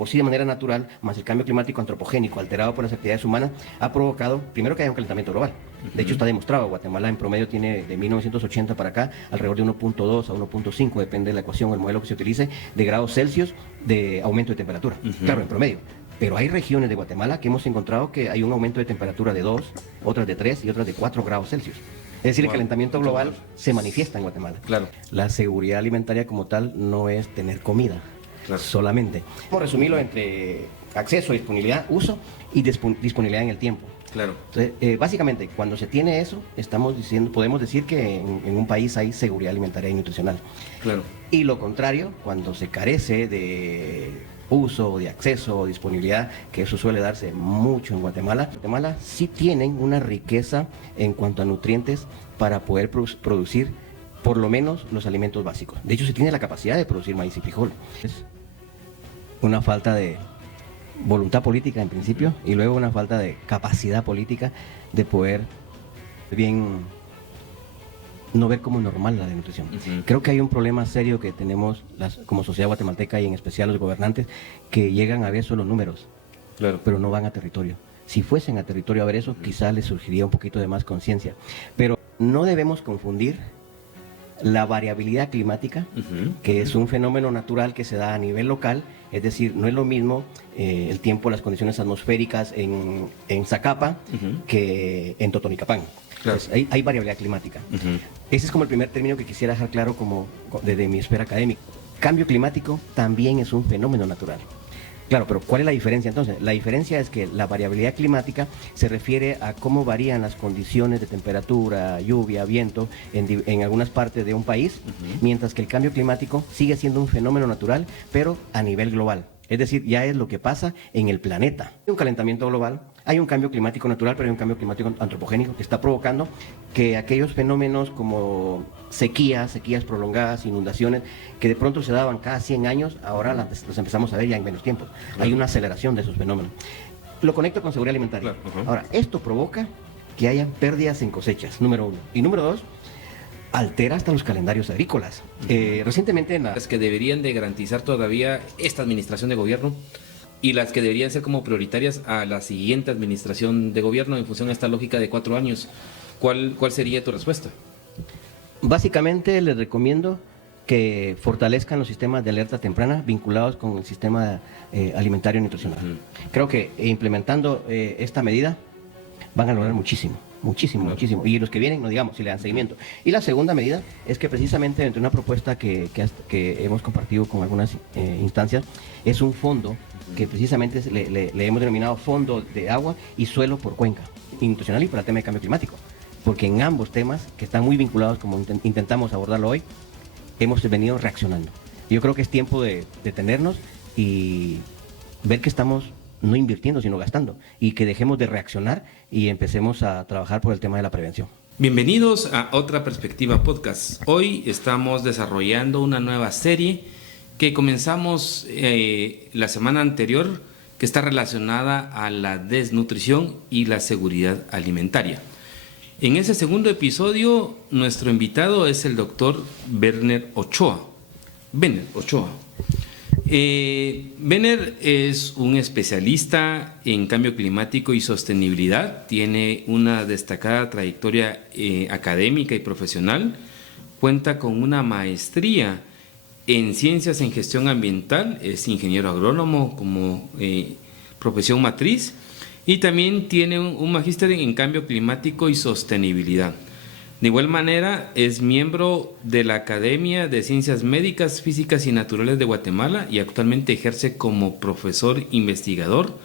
por sí de manera natural, más el cambio climático antropogénico alterado por las actividades humanas, ha provocado, primero, que haya un calentamiento global. De hecho, está demostrado, Guatemala en promedio tiene de 1980 para acá alrededor de 1.2 a 1.5, depende de la ecuación o el modelo que se utilice, de grados Celsius de aumento de temperatura. Claro, en promedio. Pero hay regiones de Guatemala que hemos encontrado que hay un aumento de temperatura de 2, otras de 3 y otras de 4 grados Celsius. Es decir, el calentamiento global se manifiesta en Guatemala. Claro. La seguridad alimentaria como tal no es tener comida solamente. Vamos a resumirlo entre acceso, disponibilidad, uso y disponibilidad en el tiempo. Claro. Entonces, básicamente, cuando se tiene eso, podemos decir que en un país hay seguridad alimentaria y nutricional. Claro. Y lo contrario, cuando se carece de uso, de acceso, disponibilidad, que eso suele darse mucho en Guatemala. Guatemala sí tienen una riqueza en cuanto a nutrientes para poder producir por lo menos los alimentos básicos. De hecho, se tiene la capacidad de producir maíz y frijol. Es una falta de voluntad política en principio y luego una falta de capacidad política de poder bien no ver como normal la desnutrición. Creo que hay un problema serio que tenemos como sociedad guatemalteca y en especial los gobernantes que llegan a ver solo números, pero no van a territorio. Si fuesen a territorio a ver eso, quizás les surgiría un poquito de más conciencia. Pero no debemos confundir la variabilidad climática, que es un fenómeno natural que se da a nivel local, es decir, no es lo mismo el tiempo, las condiciones atmosféricas en Zacapa que en Totonicapán. Claro. Pues hay variabilidad climática. Ese es como el primer término que quisiera dejar claro como desde mi esfera académica. Cambio climático también es un fenómeno natural. Claro, pero ¿cuál es la diferencia entonces? La diferencia es que la variabilidad climática se refiere a cómo varían las condiciones de temperatura, lluvia, viento en algunas partes de un país, mientras que el cambio climático sigue siendo un fenómeno natural, pero a nivel global. Es decir, ya es lo que pasa en el planeta. Hay un calentamiento global, hay un cambio climático natural, pero hay un cambio climático antropogénico que está provocando que aquellos fenómenos como sequías prolongadas, inundaciones, que de pronto se daban cada 100 años, ahora los empezamos a ver ya en menos tiempo. Hay una aceleración de esos fenómenos. Lo conecto con seguridad alimentaria. Ahora, esto provoca que haya pérdidas en cosechas, número uno. Y número dos, altera hasta los calendarios agrícolas. Recientemente las que deberían de garantizar todavía esta administración de gobierno y las que deberían ser como prioritarias a la siguiente administración de gobierno en función a esta lógica de 4 años, ¿cuál sería tu respuesta? Básicamente les recomiendo que fortalezcan los sistemas de alerta temprana vinculados con el sistema alimentario y nutricional. Creo que implementando esta medida van a lograr muchísimo. Y los que vienen, no digamos, si le dan seguimiento. Y la segunda medida es que precisamente entre una propuesta que hemos compartido con algunas instancias, es un fondo que precisamente le hemos denominado Fondo de Agua y Suelo por Cuenca, nutricional y para el tema de cambio climático. Porque en ambos temas, que están muy vinculados como intentamos abordarlo hoy, hemos venido reaccionando. Yo creo que es tiempo de detenernos y ver que estamos no invirtiendo, sino gastando, y que dejemos de reaccionar y empecemos a trabajar por el tema de la prevención. Bienvenidos a Otra Perspectiva Podcast. Hoy estamos desarrollando una nueva serie que comenzamos la semana anterior, que está relacionada a la desnutrición y la seguridad alimentaria. En ese segundo episodio, nuestro invitado es el doctor Werner Ochoa. Werner es un especialista en cambio climático y sostenibilidad, tiene una destacada trayectoria académica y profesional, cuenta con una maestría en ciencias en gestión ambiental, es ingeniero agrónomo como profesión matriz y también tiene un magíster en cambio climático y sostenibilidad. De igual manera, es miembro de la Academia de Ciencias Médicas, Físicas y Naturales de Guatemala y actualmente ejerce como profesor investigador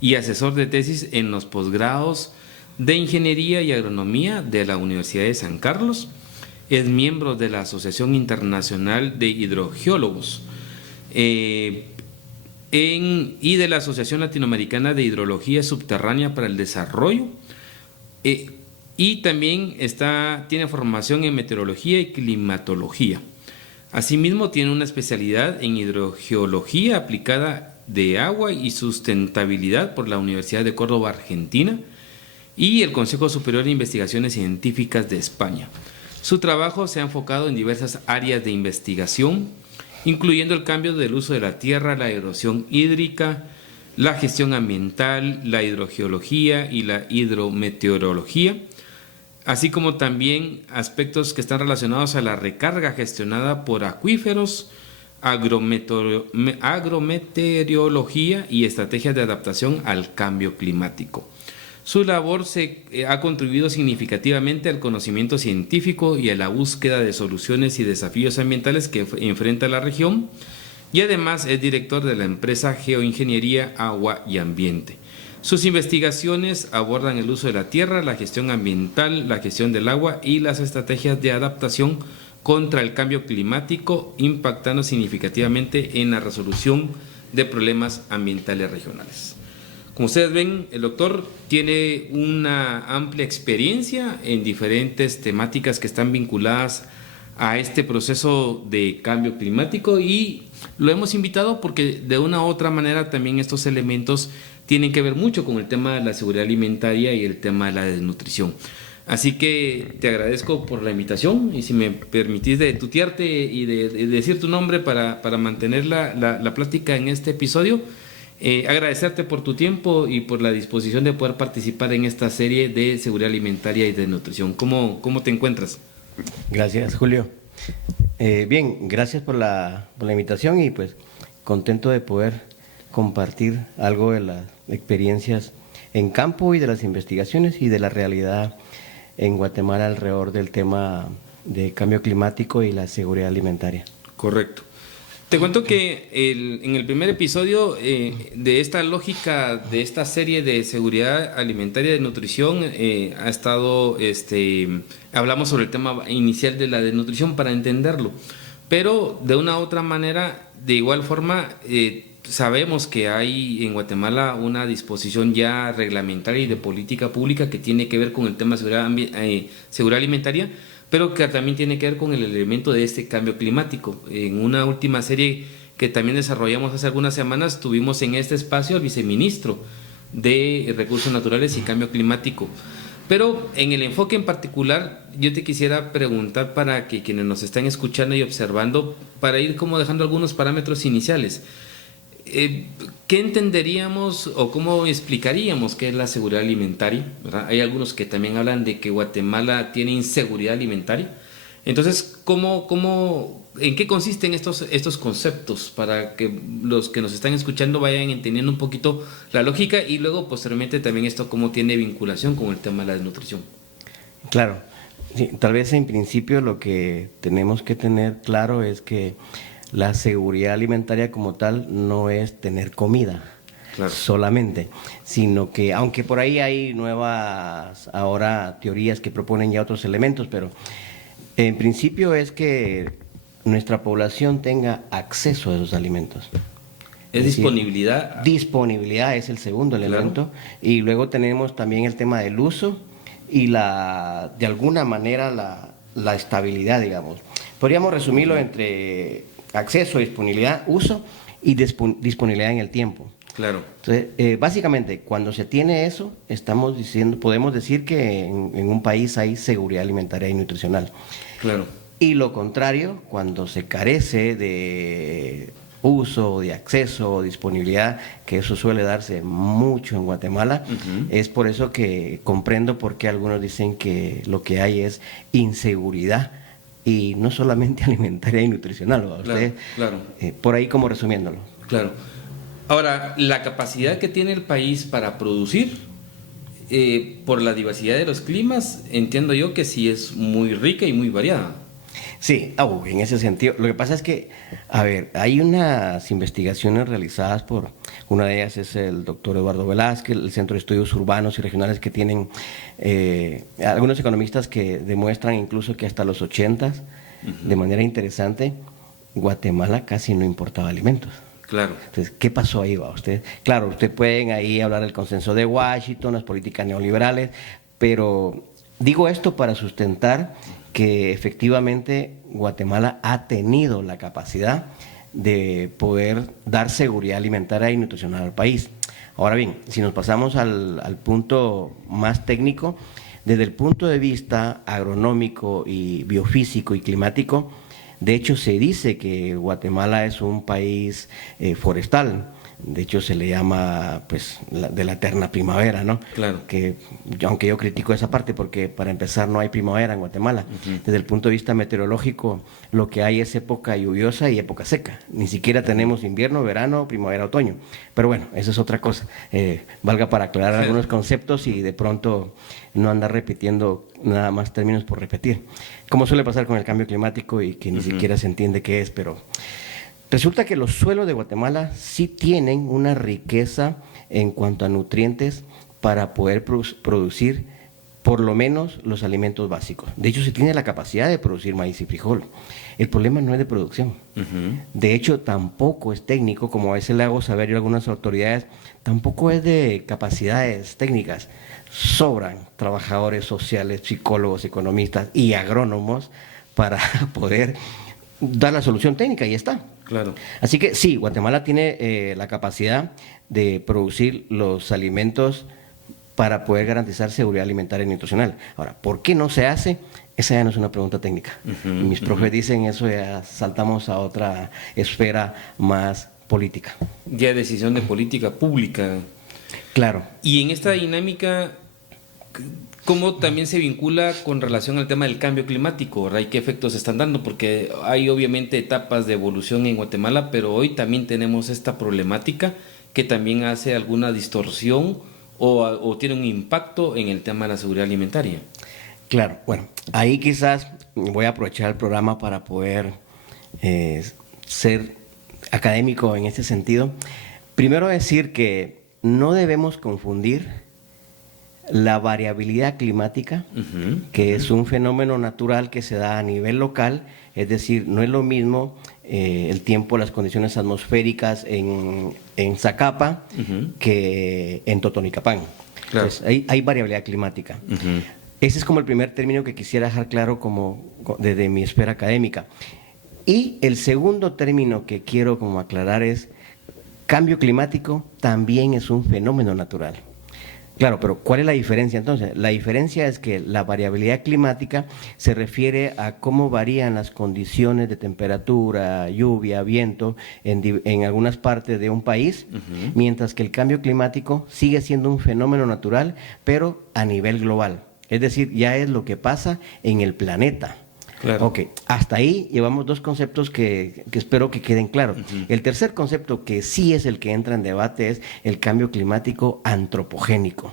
y asesor de tesis en los posgrados de Ingeniería y Agronomía de la Universidad de San Carlos. Es miembro de la Asociación Internacional de Hidrogeólogos y de la Asociación Latinoamericana de Hidrología Subterránea para el Desarrollo. Y también tiene formación en meteorología y climatología. Asimismo, tiene una especialidad en hidrogeología aplicada de agua y sustentabilidad por la Universidad de Córdoba, Argentina, y el Consejo Superior de Investigaciones Científicas de España. Su trabajo se ha enfocado en diversas áreas de investigación incluyendo el cambio del uso de la tierra, la erosión hídrica, la gestión ambiental, la hidrogeología y la hidrometeorología, así como también aspectos que están relacionados a la recarga gestionada por acuíferos, agrometeorología y estrategias de adaptación al cambio climático. Su labor ha contribuido significativamente al conocimiento científico y a la búsqueda de soluciones y desafíos ambientales que enfrenta la región, y además es director de la empresa Geoingeniería Agua y Ambiente. Sus investigaciones abordan el uso de la tierra, la gestión ambiental, la gestión del agua y las estrategias de adaptación contra el cambio climático, impactando significativamente en la resolución de problemas ambientales regionales. Como ustedes ven, el doctor tiene una amplia experiencia en diferentes temáticas que están vinculadas a este proceso de cambio climático, y lo hemos invitado porque de una u otra manera también estos elementos tienen que ver mucho con el tema de la seguridad alimentaria y el tema de la desnutrición. Así que te agradezco por la invitación, y si me permitís de tutearte y de decir tu nombre para mantener la plática en este episodio. Agradecerte por tu tiempo y por la disposición de poder participar en esta serie de seguridad alimentaria y de nutrición. ¿Cómo te encuentras? Gracias, Julio. Bien, gracias por la invitación, y pues contento de poder compartir algo de las experiencias en campo y de las investigaciones y de la realidad en Guatemala alrededor del tema de cambio climático y la seguridad alimentaria. Correcto. Te cuento que en el primer episodio de esta lógica, de esta serie de seguridad alimentaria y de nutrición, ha estado, hablamos sobre el tema inicial de la desnutrición para entenderlo, pero de una u otra manera, de igual forma, sabemos que hay en Guatemala una disposición ya reglamentaria y de política pública que tiene que ver con el tema de seguridad alimentaria, pero que también tiene que ver con el elemento de este cambio climático. En una última serie que también desarrollamos hace algunas semanas, tuvimos en este espacio al viceministro de Recursos Naturales y Cambio Climático. Pero en el enfoque en particular, yo te quisiera preguntar, para que quienes nos están escuchando y observando, para ir como dejando algunos parámetros iniciales. ¿Qué entenderíamos o cómo explicaríamos qué es la seguridad alimentaria? ¿Verdad? Hay algunos que también hablan de que Guatemala tiene inseguridad alimentaria. Entonces, ¿en qué consisten estos conceptos para que los que nos están escuchando vayan entendiendo un poquito la lógica, y luego posteriormente también esto cómo tiene vinculación con el tema de la desnutrición? Claro, sí, tal vez en principio lo que tenemos que tener claro es que la seguridad alimentaria como tal no es tener comida, claro, solamente, sino que, aunque por ahí hay nuevas ahora teorías que proponen ya otros elementos, pero en principio es que nuestra población tenga acceso a esos alimentos. ¿Es disponibilidad? Disponibilidad es el segundo elemento, claro. Y luego tenemos también el tema del uso y de alguna manera la estabilidad, digamos. Podríamos resumirlo entre acceso, disponibilidad, uso y disponibilidad en el tiempo. Claro. Entonces, básicamente, cuando se tiene eso, podemos decir que en un país hay seguridad alimentaria y nutricional. Claro. Y lo contrario, cuando se carece de uso, de acceso, disponibilidad, que eso suele darse mucho en Guatemala, es por eso que comprendo por qué algunos dicen que lo que hay es inseguridad, y no solamente alimentaria y nutricional, ¿va? Usted, claro. Por ahí como resumiéndolo. Claro. Ahora, la capacidad que tiene el país para producir, por la diversidad de los climas, entiendo yo que sí es muy rica y muy variada. Sí, en ese sentido. Lo que pasa es que, a ver, hay unas investigaciones realizadas una de ellas es el doctor Eduardo Velázquez, el Centro de Estudios Urbanos y Regionales, que tienen algunos economistas que demuestran incluso que hasta los 80s, de manera interesante, Guatemala casi no importaba alimentos. Claro. Entonces, ¿qué pasó ahí, va usted? Claro, usted pueden ahí hablar del consenso de Washington, las políticas neoliberales, pero digo esto para sustentar que efectivamente Guatemala ha tenido la capacidad de poder dar seguridad alimentaria y nutricional al país. Ahora bien, si nos pasamos al punto más técnico, desde el punto de vista agronómico y biofísico y climático, De hecho, se dice que Guatemala es un país forestal. De hecho, se le llama pues de la eterna primavera, ¿no? Claro. Que aunque yo critico esa parte porque para empezar no hay primavera en Guatemala. Desde el punto de vista meteorológico, lo que hay es época lluviosa y época seca. Ni siquiera tenemos invierno, verano, primavera, otoño. Pero bueno, eso es otra cosa. Valga para aclarar algunos conceptos y de pronto no andar repitiendo nada más términos por repetir. Como suele pasar con el cambio climático y que ni siquiera se entiende qué es, pero resulta que los suelos de Guatemala sí tienen una riqueza en cuanto a nutrientes para poder producir por lo menos los alimentos básicos. De hecho, se tiene la capacidad de producir maíz y frijol. El problema no es de producción. De hecho, tampoco es técnico, como a veces le hago saber yo a algunas autoridades, tampoco es de capacidades técnicas. Sobran trabajadores sociales, psicólogos, economistas y agrónomos para poder dar la solución técnica y ya está. Claro. Así que sí, Guatemala tiene la capacidad de producir los alimentos para poder garantizar seguridad alimentaria y nutricional. Ahora, ¿por qué no se hace? Esa ya no es una pregunta técnica. Mis profes dicen eso, ya saltamos a otra esfera más política. Ya decisión de política pública. Claro. Y en esta dinámica, ¿cómo también se vincula con relación al tema del cambio climático, ¿verdad? ¿Y qué efectos se están dando? Porque hay obviamente etapas de evolución en Guatemala, pero hoy también tenemos esta problemática que también hace alguna distorsión o tiene un impacto en el tema de la seguridad alimentaria. Claro, bueno, ahí quizás voy a aprovechar el programa para poder ser académico en este sentido. Primero decir que no debemos confundir la variabilidad climática, que es un fenómeno natural que se da a nivel local, es decir, no es lo mismo el tiempo, las condiciones atmosféricas en Zacapa que en Totonicapán. Claro. Entonces, hay variabilidad climática. Ese es como el primer término que quisiera dejar claro como desde mi esfera académica. Y el segundo término que quiero como aclarar es cambio climático también es un fenómeno natural. Claro, pero ¿cuál es la diferencia entonces? La diferencia es que la variabilidad climática se refiere a cómo varían las condiciones de temperatura, lluvia, viento en algunas partes de un país, mientras que el cambio climático sigue siendo un fenómeno natural, pero a nivel global. Es decir, ya es lo que pasa en el planeta. Claro. Ok, hasta ahí llevamos dos conceptos que espero que queden claros. El tercer concepto, que sí es el que entra en debate, es el cambio climático antropogénico.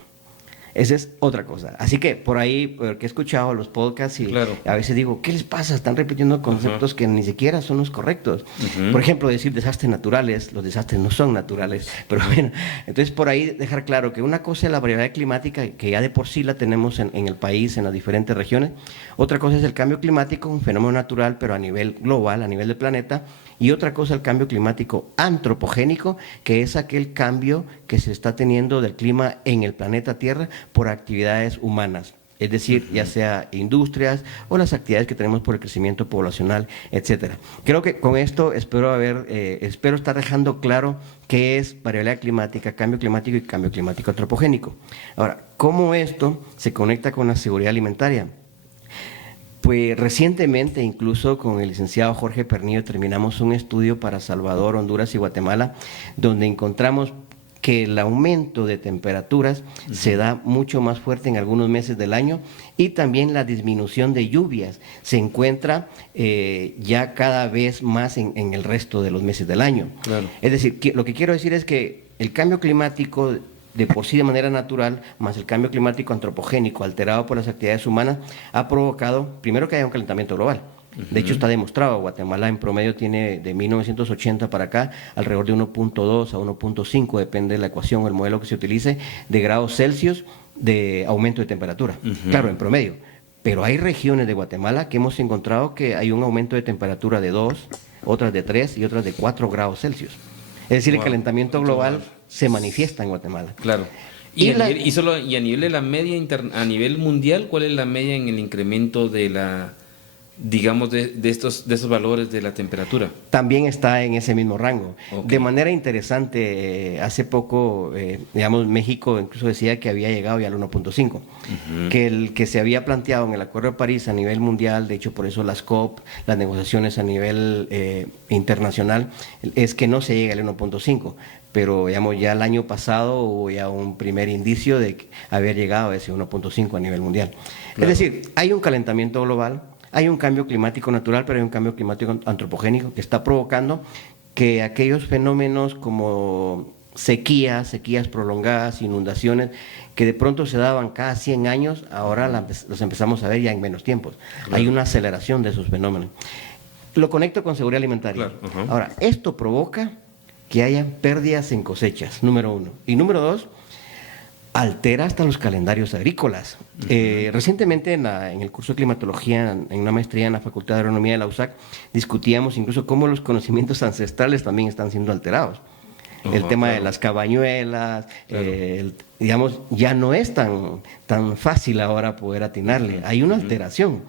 Esa es otra cosa. Así que por ahí, porque he escuchado los podcasts y a veces digo, ¿qué les pasa? Están repitiendo conceptos que ni siquiera son los correctos. Por ejemplo, decir desastres naturales, los desastres no son naturales. Pero bueno, entonces por ahí dejar claro que una cosa es la variabilidad climática, que ya de por sí la tenemos en el país, en las diferentes regiones. Otra cosa es el cambio climático, un fenómeno natural, pero a nivel global, a nivel del planeta. Y otra cosa, el cambio climático antropogénico, que es aquel cambio que se está teniendo del clima en el planeta Tierra por actividades humanas. Es decir, ya sea industrias o las actividades que tenemos por el crecimiento poblacional, etcétera. Creo que con esto espero estar dejando claro qué es variabilidad climática, cambio climático y cambio climático antropogénico. Ahora, ¿cómo esto se conecta con la seguridad alimentaria? Pues recientemente, incluso con el licenciado Jorge Pernillo, terminamos un estudio para Salvador, Honduras y Guatemala, donde encontramos que el aumento de temperaturas se da mucho más fuerte en algunos meses del año y también la disminución de lluvias se encuentra ya cada vez más en el resto de los meses del año. Claro. Es decir, lo que quiero decir es que el cambio climático de por sí de manera natural, más el cambio climático antropogénico alterado por las actividades humanas, ha provocado, primero, que haya un calentamiento global. De hecho, está demostrado, Guatemala en promedio tiene de 1980 para acá alrededor de 1.2 a 1.5, depende de la ecuación o el modelo que se utilice, de grados Celsius de aumento de temperatura. Claro, en promedio. Pero hay regiones de Guatemala que hemos encontrado que hay un aumento de temperatura de 2, otras de 3 y otras de 4 grados Celsius. Es decir, el calentamiento global se manifiesta en Guatemala. Claro. Y a nivel de la media a nivel mundial, ¿cuál es la media en el incremento de la digamos, de esos valores de la temperatura. También está en ese mismo rango. Okay. De manera interesante, hace poco, digamos, México incluso decía que había llegado ya al 1.5, que el que se había planteado en el Acuerdo de París a nivel mundial, de hecho por eso las COP, las negociaciones a nivel internacional, es que no se llegue al 1.5. Pero digamos, ya el año pasado hubo ya un primer indicio de haber llegado a ese 1.5 a nivel mundial. Claro. Es decir, hay un calentamiento global, hay un cambio climático natural, pero hay un cambio climático antropogénico que está provocando que aquellos fenómenos como sequías prolongadas, inundaciones, que de pronto se daban cada 100 años, ahora los empezamos a ver ya en menos tiempos. Claro. Hay una aceleración de esos fenómenos. Lo conecto con seguridad alimentaria. Claro. Ahora, esto provoca que haya pérdidas en cosechas, número uno. Y número dos, altera hasta los calendarios agrícolas. Recientemente en el curso de climatología, en una maestría en la Facultad de Agronomía de la USAC, discutíamos incluso cómo los conocimientos ancestrales también están siendo alterados. El tema de las cabañuelas, digamos, ya no es tan fácil ahora poder atinarle. Hay una alteración.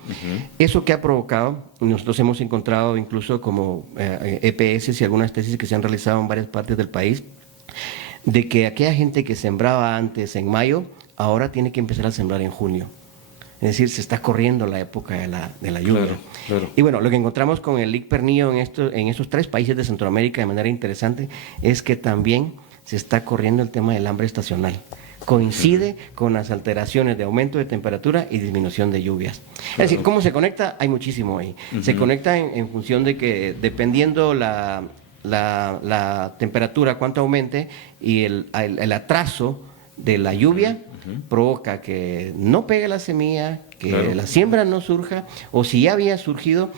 Eso que ha provocado, nosotros hemos encontrado incluso como EPS y algunas tesis que se han realizado en varias partes del país, de que aquella gente que sembraba antes en mayo, ahora tiene que empezar a sembrar en junio. Es decir, se está corriendo la época de la lluvia. Claro, claro. Y bueno, lo que encontramos con el Lic Pernillo en estos 3 países de Centroamérica de manera interesante es que también se está corriendo el tema del hambre estacional. Coincide con las alteraciones de aumento de temperatura y disminución de lluvias. Es decir, ¿cómo se conecta? Hay muchísimo ahí. Se conecta en función de que dependiendo la temperatura, cuánto aumente, y el atraso de la lluvia provoca que no pegue la semilla, que la siembra no surja, o si ya había surgido,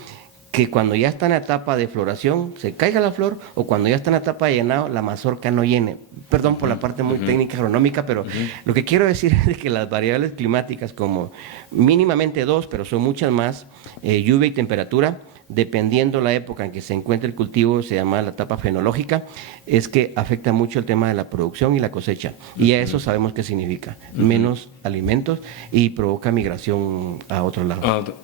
que cuando ya está en la etapa de floración se caiga la flor, o cuando ya está en la etapa de llenado la mazorca no llene. Perdón por la parte muy técnica agronómica, pero lo que quiero decir es que las variables climáticas, como mínimamente 2, pero son muchas más, lluvia y temperatura, dependiendo la época en que se encuentre el cultivo, se llama la etapa fenológica, es que afecta mucho el tema de la producción y la cosecha. Y a eso sabemos qué significa, menos alimentos y provoca migración a otro lado.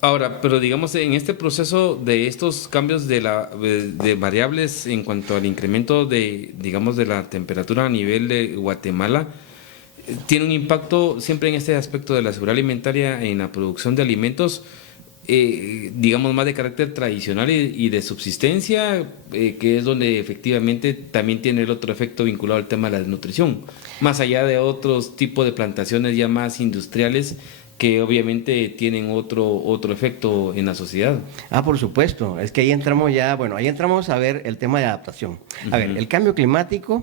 Ahora, pero digamos, en este proceso de estos cambios de variables en cuanto al incremento de la temperatura a nivel de Guatemala, ¿tiene un impacto siempre en este aspecto de la seguridad alimentaria en la producción de alimentos? Digamos más de carácter tradicional y de subsistencia, que es donde efectivamente también tiene el otro efecto vinculado al tema de la desnutrición, más allá de otros tipos de plantaciones ya más industriales que obviamente tienen otro efecto en la sociedad. Por supuesto, es que ahí entramos a ver el tema de adaptación. A ver, el cambio climático,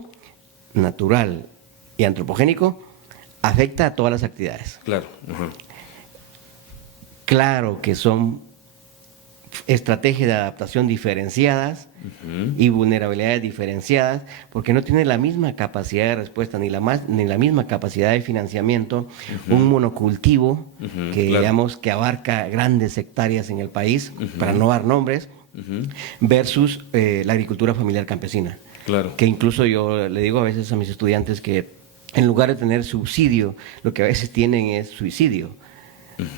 natural y antropogénico, afecta a todas las actividades. Claro. Claro que son estrategias de adaptación diferenciadas y vulnerabilidades diferenciadas, porque no tienen la misma capacidad de respuesta ni la misma capacidad de financiamiento un monocultivo que digamos que abarca grandes hectáreas en el país, para no dar nombres, versus la agricultura familiar campesina. Claro. Que incluso yo le digo a veces a mis estudiantes que en lugar de tener subsidio, lo que a veces tienen es suicidio.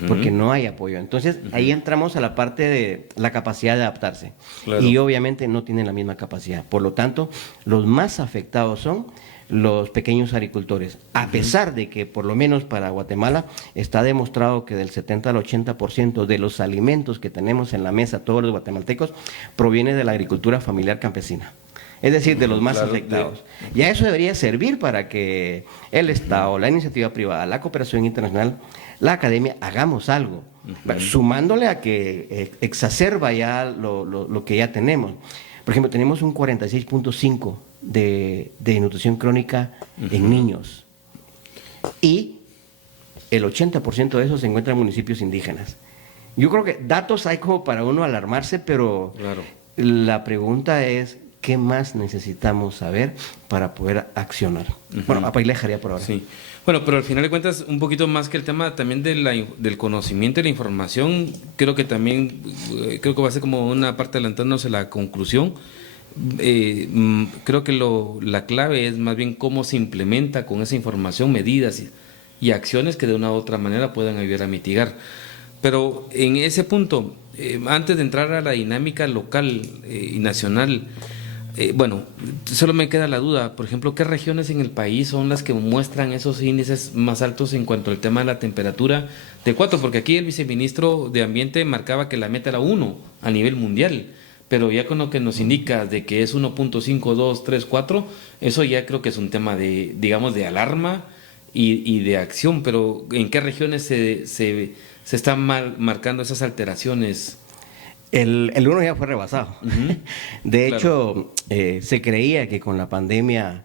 Porque no hay apoyo. Entonces, ahí entramos a la parte de la capacidad de adaptarse. Claro. Y obviamente no tienen la misma capacidad. Por lo tanto, los más afectados son los pequeños agricultores. A pesar de que, por lo menos para Guatemala, está demostrado que del 70 al 80% de los alimentos que tenemos en la mesa, todos los guatemaltecos, proviene de la agricultura familiar campesina. Es decir, de los más afectados. Y a eso debería servir para que el Estado, la iniciativa privada, la cooperación internacional, la academia, hagamos algo, sumándole a que exacerba ya lo que ya tenemos. Por ejemplo, tenemos un 46.5 de nutrición crónica en niños, y el 80% de eso se encuentra en municipios indígenas. Yo creo que datos hay como para uno alarmarse, pero la pregunta es, ¿qué más necesitamos saber para poder accionar? Bueno, ahí le dejaría por ahora. Sí. Bueno, pero al final de cuentas, un poquito más que el tema también del conocimiento y la información, creo que va a ser como una parte adelantándonos a la conclusión. Creo que la clave es más bien cómo se implementa con esa información medidas y acciones que de una u otra manera puedan ayudar a mitigar. Pero en ese punto, antes de entrar a la dinámica local y nacional, bueno, solo me queda la duda, por ejemplo, ¿qué regiones en el país son las que muestran esos índices más altos en cuanto al tema de la temperatura de 4? Porque aquí el viceministro de Ambiente marcaba que la meta era 1 a nivel mundial, pero ya con lo que nos indica de que es 1.5, 2, 3, 4, eso ya creo que es un tema de, digamos, de alarma y de acción, pero ¿en qué regiones se están marcando esas alteraciones? El 1 ya fue rebasado. Ujú. De Claro. hecho, se creía que con la pandemia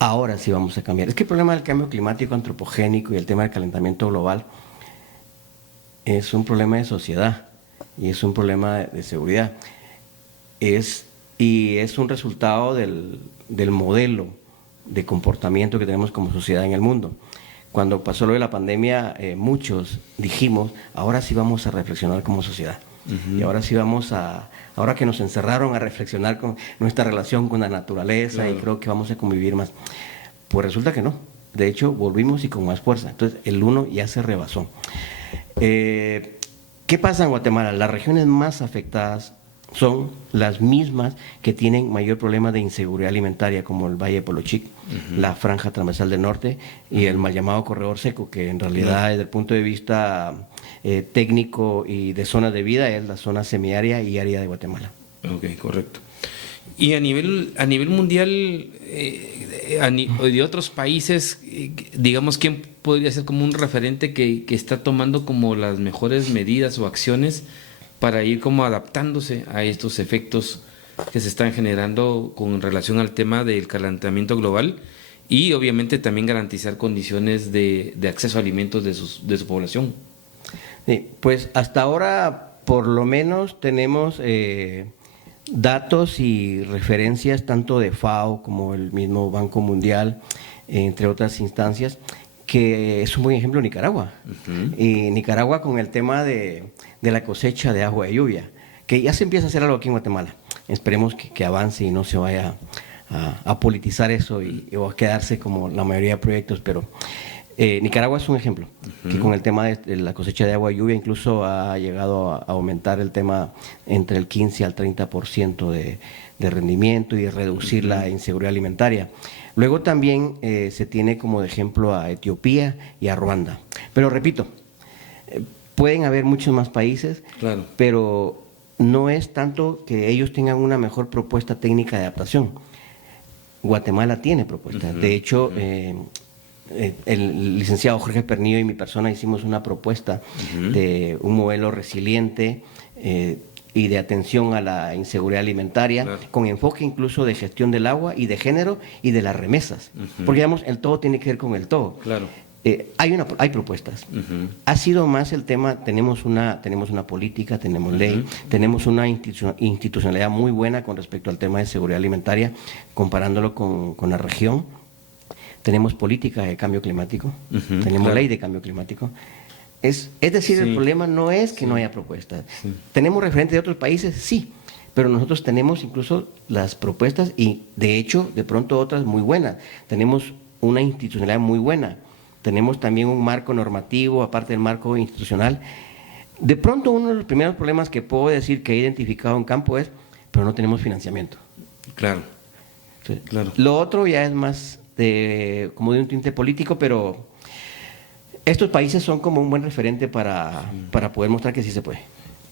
ahora sí vamos a cambiar. Es que el problema del cambio climático antropogénico y el tema del calentamiento global es un problema de sociedad y es un problema de seguridad. Y es un resultado del modelo de comportamiento que tenemos como sociedad en el mundo. Cuando pasó lo de la pandemia, muchos dijimos, ahora sí vamos a reflexionar como sociedad. Y ahora sí ahora que nos encerraron a reflexionar con nuestra relación con la naturaleza, Claro. y creo que vamos a convivir más. Pues resulta que no. De hecho, volvimos y con más fuerza. Entonces, el 1 ya se rebasó. ¿Qué pasa en Guatemala? Las regiones más afectadas son las mismas que tienen mayor problema de inseguridad alimentaria, como el Valle de Polochic, la Franja Transversal del Norte y el mal llamado Corredor Seco, que en realidad desde el punto de vista técnico y de zonas de vida es la zona semiárida y árida de Guatemala. Ok, correcto. Y a nivel mundial, de otros países, digamos, ¿quién podría ser como un referente que está tomando como las mejores medidas o acciones para ir como adaptándose a estos efectos que se están generando con relación al tema del calentamiento global y obviamente también garantizar condiciones de acceso a alimentos de su población? Sí, pues hasta ahora por lo menos tenemos datos y referencias tanto de FAO como el mismo Banco Mundial, entre otras instancias, que es un buen ejemplo Nicaragua. Y Nicaragua con el tema de la cosecha de agua de lluvia, que ya se empieza a hacer algo aquí en Guatemala. Esperemos que avance y no se vaya a politizar eso o a quedarse como la mayoría de proyectos, pero Nicaragua es un ejemplo, que con el tema de la cosecha de agua y lluvia incluso ha llegado a aumentar el tema entre el 15 al 30% de rendimiento y reducir la inseguridad alimentaria. Luego también se tiene como de ejemplo a Etiopía y a Ruanda. Pero repito, pueden haber muchos más países, Claro. pero no es tanto que ellos tengan una mejor propuesta técnica de adaptación. Guatemala tiene propuestas. De hecho, el licenciado Jorge Pernillo y mi persona hicimos una propuesta de un modelo resiliente y de atención a la inseguridad alimentaria, Claro. con enfoque incluso de gestión del agua y de género y de las remesas. Porque digamos, el todo tiene que ver con el todo. Claro. Hay propuestas. Ha sido más el tema, tenemos una política, tenemos ley, tenemos una institucionalidad muy buena con respecto al tema de seguridad alimentaria, comparándolo con la región. Tenemos política de cambio climático, tenemos claro. ley de cambio climático. Es decir, Sí. el problema no es que no haya propuestas. ¿Tenemos referentes de otros países? Sí, pero nosotros tenemos incluso las propuestas y de hecho, de pronto otras muy buenas. Tenemos una institucionalidad muy buena. Tenemos también un marco normativo, aparte del marco institucional. De pronto uno de los primeros problemas que puedo decir que he identificado en campo es, pero no tenemos financiamiento. Claro. Sí. Claro. Lo otro ya es más como de un tinte político, pero estos países son como un buen referente para poder mostrar que sí se puede.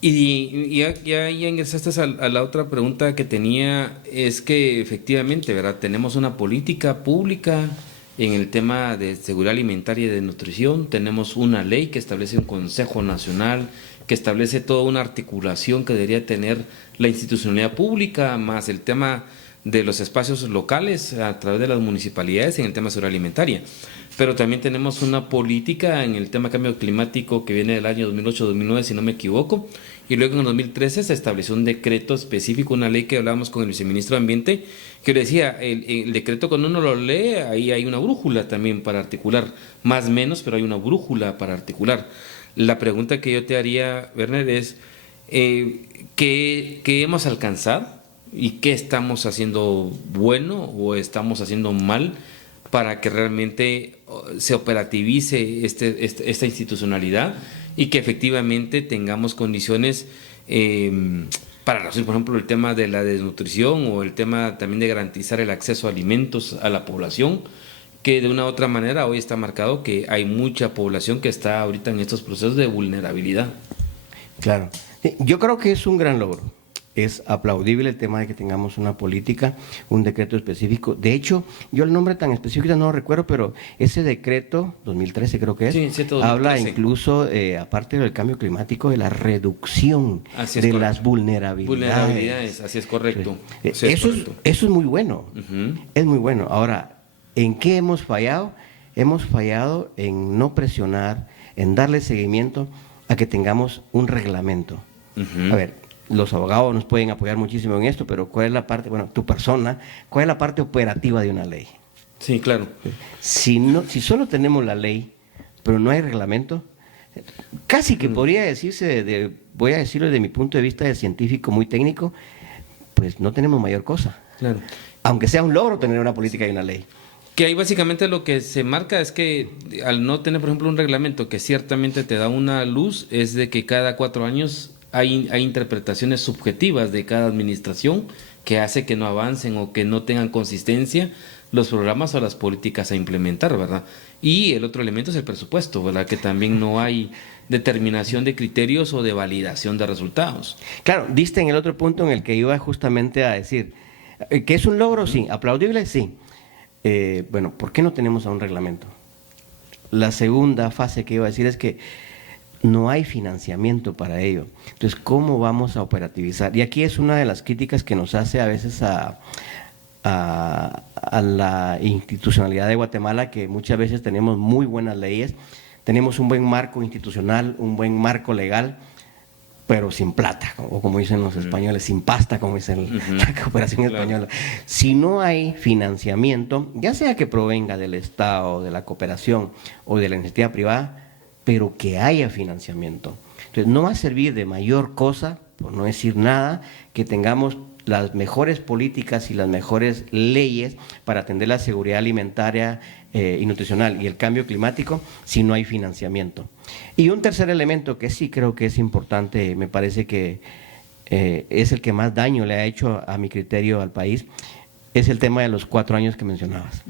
Y ya ingresaste a la otra pregunta que tenía, es que efectivamente, ¿verdad? Tenemos una política pública en el tema de seguridad alimentaria y de nutrición, tenemos una ley que establece un Consejo Nacional, que establece toda una articulación que debería tener la institucionalidad pública, más el tema de los espacios locales a través de las municipalidades en el tema de seguridad alimentaria. Pero también tenemos una política en el tema de cambio climático que viene del año 2008-2009, si no me equivoco, y luego en el 2013 se estableció un decreto específico, una ley que hablábamos con el viceministro de Ambiente, que le decía, el decreto cuando uno lo lee, ahí hay una brújula también para articular, más o menos, pero hay una brújula para articular. La pregunta que yo te haría, Werner, es ¿qué hemos alcanzado y qué estamos haciendo bueno o estamos haciendo mal para que realmente se operativice esta institucionalidad y que efectivamente tengamos condiciones para reducir, por ejemplo, el tema de la desnutrición o el tema también de garantizar el acceso a alimentos a la población, que de una u otra manera hoy está marcado que hay mucha población que está ahorita en estos procesos de vulnerabilidad. Claro. Yo creo que es un gran logro. Es aplaudible el tema de que tengamos una política, un decreto específico. De hecho, yo el nombre tan específico no lo recuerdo, pero ese decreto, 2013 creo que es, sí, 2013. Habla incluso, aparte del cambio climático, de la reducción de las vulnerabilidades. Así es correcto. Sí. Eso es muy bueno, es muy bueno. Ahora, ¿en qué hemos fallado? Hemos fallado en no presionar, en darle seguimiento a que tengamos un reglamento. A ver, los abogados nos pueden apoyar muchísimo en esto, pero ¿cuál es la parte, tu persona, cuál es la parte operativa de una ley? Sí, claro. Si solo tenemos la ley, pero no hay reglamento, casi que podría decirse, voy a decirlo desde mi punto de vista de científico muy técnico, pues no tenemos mayor cosa. Claro. Aunque sea un logro tener una política y una ley. Que ahí básicamente lo que se marca es que al no tener, por ejemplo, un reglamento que ciertamente te da una luz, es de que cada 4 años hay interpretaciones subjetivas de cada administración que hace que no avancen o que no tengan consistencia los programas o las políticas a implementar, ¿verdad? Y el otro elemento es el presupuesto, ¿verdad? Que también no hay determinación de criterios o de validación de resultados. Claro, diste en el otro punto en el que iba justamente a decir que es un logro, sí, aplaudible, sí. Bueno, ¿por qué no tenemos aún reglamento? La segunda fase que iba a decir es que no hay financiamiento para ello. Entonces, ¿cómo vamos a operativizar? Y aquí es una de las críticas que nos hace a veces a la institucionalidad de Guatemala, que muchas veces tenemos muy buenas leyes, tenemos un buen marco institucional, un buen marco legal, pero sin plata, o como dicen los españoles, sin pasta, como dicen la cooperación española. Si no hay financiamiento, ya sea que provenga del Estado, de la cooperación o de la iniciativa privada, pero que haya financiamiento. Entonces, no va a servir de mayor cosa, por no decir nada, que tengamos las mejores políticas y las mejores leyes para atender la seguridad alimentaria y nutricional y el cambio climático si no hay financiamiento. Y un tercer elemento que sí creo que es importante, me parece que es el que más daño le ha hecho a mi criterio al país, es el tema de los 4 años que mencionabas.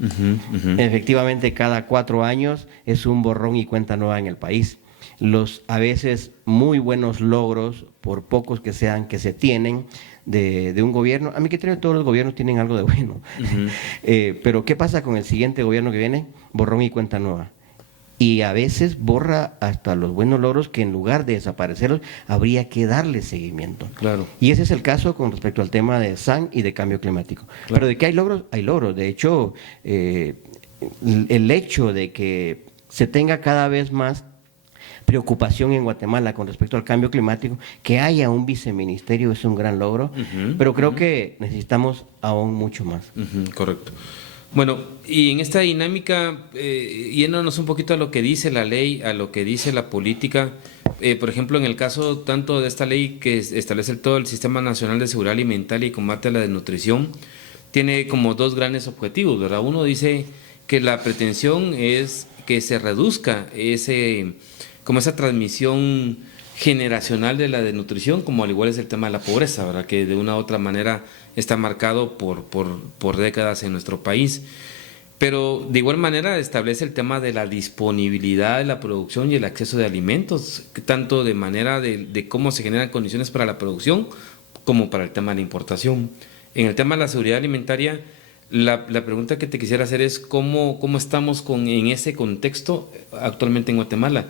Efectivamente, cada 4 años es un borrón y cuenta nueva en el país. Los a veces muy buenos logros, por pocos que sean, que se tienen de un gobierno, a mi criterio todos los gobiernos tienen algo de bueno, pero ¿qué pasa con el siguiente gobierno que viene? Borrón y cuenta nueva. Y a veces borra hasta los buenos logros que en lugar de desaparecerlos habría que darle seguimiento. Claro. Y ese es el caso con respecto al tema de SAN y de cambio climático. Claro. Pero de que hay logros, hay logros. De hecho, el hecho de que se tenga cada vez más preocupación en Guatemala con respecto al cambio climático, que haya un viceministerio es un gran logro, pero creo que necesitamos aún mucho más. Correcto. Bueno, y en esta dinámica, yéndonos un poquito a lo que dice la ley, a lo que dice la política, por ejemplo, en el caso tanto de esta ley que establece todo el Sistema Nacional de Seguridad Alimentaria y Combate a la Desnutrición, tiene como 2 grandes objetivos, ¿verdad? Uno dice que la pretensión es que se reduzca esa transmisión generacional de la desnutrición, como al igual es el tema de la pobreza, ¿verdad? Que de una u otra manera está marcado por décadas en nuestro país. Pero de igual manera establece el tema de la disponibilidad de la producción y el acceso de alimentos, tanto de manera de cómo se generan condiciones para la producción como para el tema de la importación. En el tema de la seguridad alimentaria, la pregunta que te quisiera hacer es cómo estamos en ese contexto actualmente en Guatemala.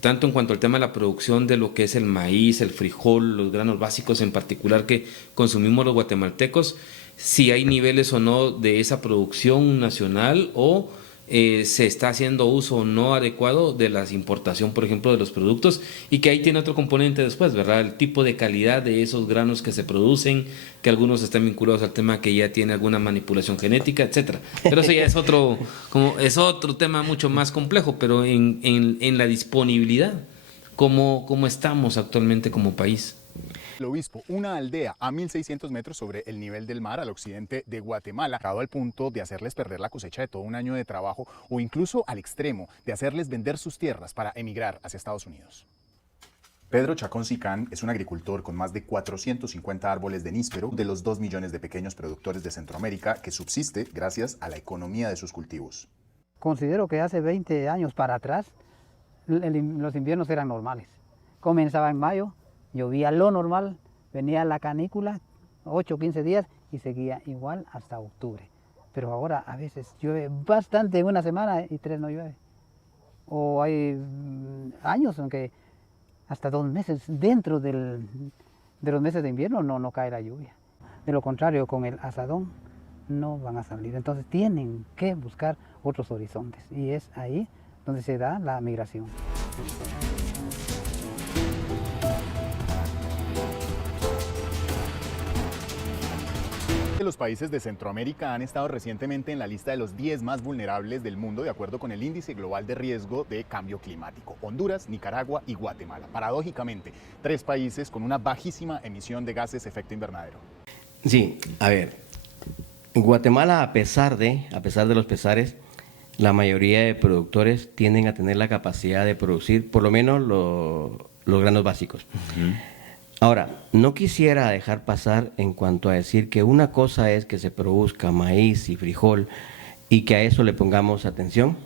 Tanto en cuanto al tema de la producción de lo que es el maíz, el frijol, los granos básicos en particular que consumimos los guatemaltecos, si hay niveles o no de esa producción nacional o se está haciendo uso no adecuado de la importación, por ejemplo, de los productos, y que ahí tiene otro componente después, ¿verdad? El tipo de calidad de esos granos que se producen, que algunos están vinculados al tema que ya tiene alguna manipulación genética, etcétera. Pero eso ya es otro tema mucho más complejo, pero en la disponibilidad, ¿cómo estamos actualmente como país? El Obispo, una aldea a 1.600 metros sobre el nivel del mar al occidente de Guatemala, llegado al punto de hacerles perder la cosecha de todo un año de trabajo o incluso al extremo de hacerles vender sus tierras para emigrar hacia Estados Unidos. Pedro Chacón Sicán es un agricultor con más de 450 árboles de níspero, de los 2 millones de pequeños productores de Centroamérica, que subsiste gracias a la economía de sus cultivos. Considero que hace 20 años para atrás los inviernos eran normales. Comenzaba en mayo, llovía lo normal, venía la canícula, 8 o 15 días y seguía igual hasta octubre. Pero ahora a veces llueve bastante en una semana y 3 no llueve. O hay años en que hasta 2 meses dentro de los meses de invierno no cae la lluvia. De lo contrario, con el asadón no van a salir. Entonces tienen que buscar otros horizontes y es ahí donde se da la migración. Los países de Centroamérica han estado recientemente en la lista de los 10 más vulnerables del mundo de acuerdo con el Índice Global de Riesgo de Cambio Climático. Honduras, Nicaragua y Guatemala. Paradójicamente, 3 países con una bajísima emisión de gases de efecto invernadero. Sí, a ver, Guatemala, a pesar de los pesares, la mayoría de productores tienden a tener la capacidad de producir por lo menos los granos básicos. Ahora, no quisiera dejar pasar en cuanto a decir que una cosa es que se produzca maíz y frijol y que a eso le pongamos atención,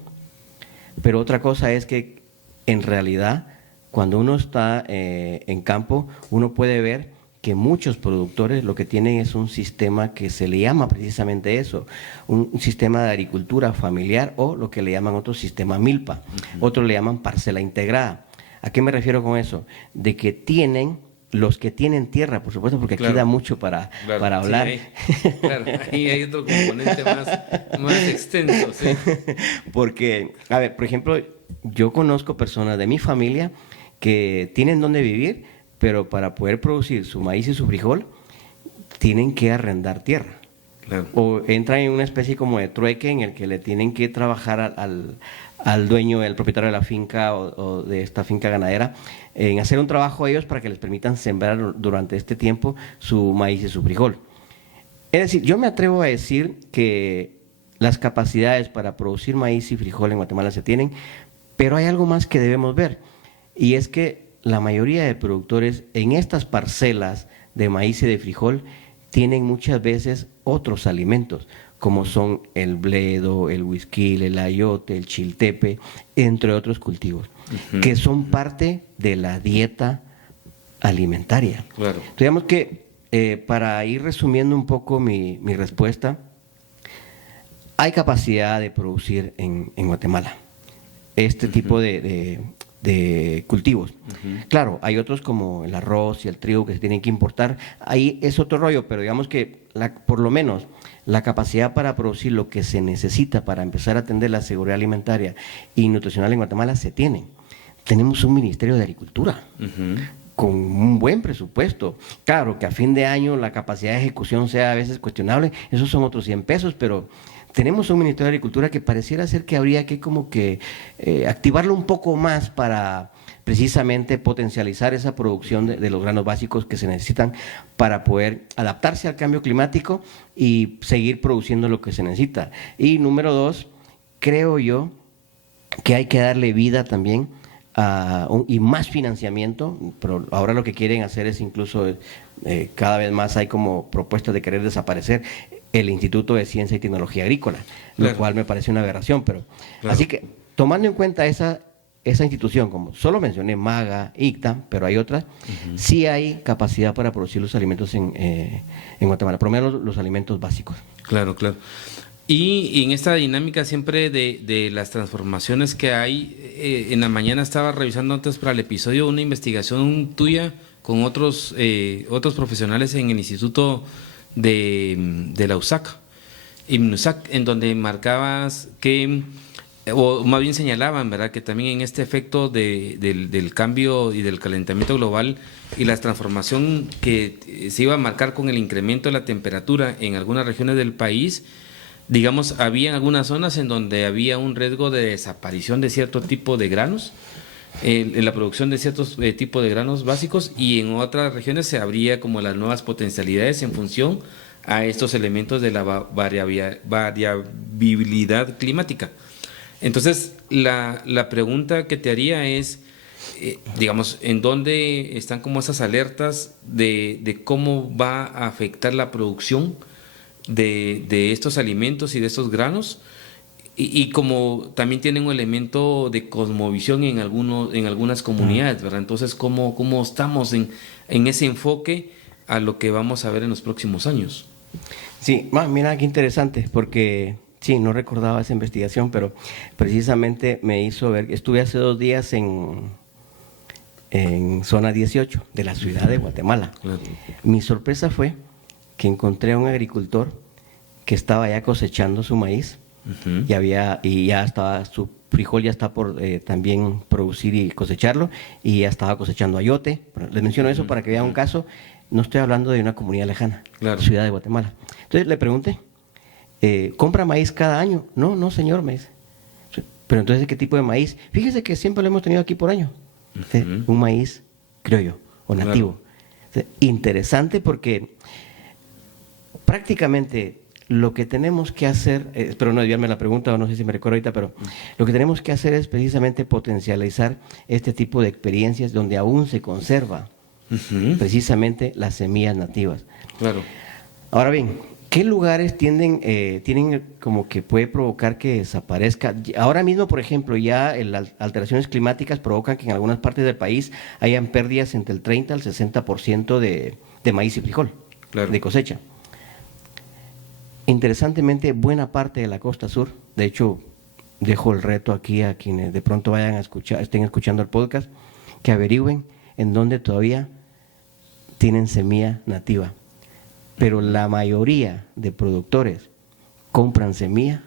pero otra cosa es que en realidad cuando uno está en campo, uno puede ver que muchos productores lo que tienen es un sistema que se le llama precisamente eso, un sistema de agricultura familiar o lo que le llaman otro sistema milpa, otros le llaman parcela integrada. ¿A qué me refiero con eso? De que tienen los que tienen tierra, por supuesto, porque aquí da mucho para hablar. Sí, ahí hay otro componente más extenso. Sí. Porque, a ver, por ejemplo, yo conozco personas de mi familia que tienen donde vivir, pero para poder producir su maíz y su frijol, tienen que arrendar tierra. Claro. O entran en una especie como de trueque en el que le tienen que trabajar al dueño, el propietario de la finca o de esta finca ganadera, en hacer un trabajo a ellos para que les permitan sembrar durante este tiempo su maíz y su frijol. Es decir, yo me atrevo a decir que las capacidades para producir maíz y frijol en Guatemala se tienen, pero hay algo más que debemos ver, y es que la mayoría de productores en estas parcelas de maíz y de frijol tienen muchas veces otros alimentos, como son el bledo, el huisquil, el ayote, el chiltepe, entre otros cultivos, que son parte de la dieta alimentaria. Claro. Entonces, digamos que para ir resumiendo un poco mi respuesta, hay capacidad de producir en Guatemala este tipo de cultivos. Claro, hay otros como el arroz y el trigo que se tienen que importar, ahí es otro rollo, pero digamos que por lo menos la capacidad para producir lo que se necesita para empezar a atender la seguridad alimentaria y nutricional en Guatemala se tiene. Tenemos un Ministerio de Agricultura con un buen presupuesto. Claro que a fin de año la capacidad de ejecución sea a veces cuestionable, esos son otros 100 pesos, pero tenemos un Ministerio de Agricultura que pareciera ser que habría que como que activarlo un poco más para precisamente potencializar esa producción de los granos básicos que se necesitan para poder adaptarse al cambio climático y seguir produciendo lo que se necesita. Y número 2, creo yo que hay que darle vida también y más financiamiento, pero ahora lo que quieren hacer es incluso cada vez más hay como propuestas de querer desaparecer el Instituto de Ciencia y Tecnología Agrícola, lo cual me parece una aberración, pero así que tomando en cuenta esa institución, como solo mencioné MAGA, ICTA, pero hay otras, sí hay capacidad para producir los alimentos en Guatemala, por lo menos los alimentos básicos. Claro. Y en esta dinámica siempre de las transformaciones que hay, en la mañana estaba revisando antes para el episodio una investigación tuya con otros profesionales en el Instituto de la USAC, en donde marcabas que, o más bien señalaban, ¿verdad?, que también en este efecto del cambio y del calentamiento global y la transformación que se iba a marcar con el incremento de la temperatura en algunas regiones del país, digamos, había algunas zonas en donde había un riesgo de desaparición de cierto tipo de granos, en la producción de ciertos tipos de granos básicos, y en otras regiones se abría como las nuevas potencialidades en función a estos elementos de la variabilidad climática. Entonces, la pregunta que te haría es, digamos, ¿en dónde están como esas alertas de cómo va a afectar la producción de estos alimentos y de estos granos? Y como también tienen un elemento de cosmovisión en algunas comunidades, ¿verdad? Entonces, ¿cómo estamos en ese enfoque a lo que vamos a ver en los próximos años? Sí, mira qué interesante, porque sí, no recordaba esa investigación, pero precisamente me hizo ver, estuve hace 2 días en zona 18 de la ciudad de Guatemala. Claro. Mi sorpresa fue que encontré a un agricultor que estaba ya cosechando su maíz. Uh-huh. Y ya estaba, su frijol ya está por también producir y cosecharlo, y ya estaba cosechando ayote. Les menciono eso para que vean un caso. No estoy hablando de una comunidad lejana, Claro. ciudad de Guatemala. Entonces le pregunté, ¿compra maíz cada año? No, señor, me dice. Pero entonces, ¿qué tipo de maíz? Fíjese que siempre lo hemos tenido aquí por año. Uh-huh. Un maíz criollo o nativo. Claro. Interesante, porque prácticamente lo que tenemos que hacer, espero no desviarme la pregunta, o no sé si me recuerdo ahorita, pero lo que tenemos que hacer es precisamente potencializar este tipo de experiencias donde aún se conserva Uh-huh. precisamente las semillas nativas. Claro. Ahora bien, ¿qué lugares tienen como que puede provocar que desaparezca? Ahora mismo, por ejemplo, ya las alteraciones climáticas provocan que en algunas partes del país hayan pérdidas entre el 30 al 60% de maíz y frijol, Claro. de cosecha. Interesantemente, buena parte de la costa sur, de hecho, dejo el reto aquí a quienes de pronto vayan a escuchar, estén escuchando el podcast, que averigüen en dónde todavía tienen semilla nativa. Pero la mayoría de productores compran semilla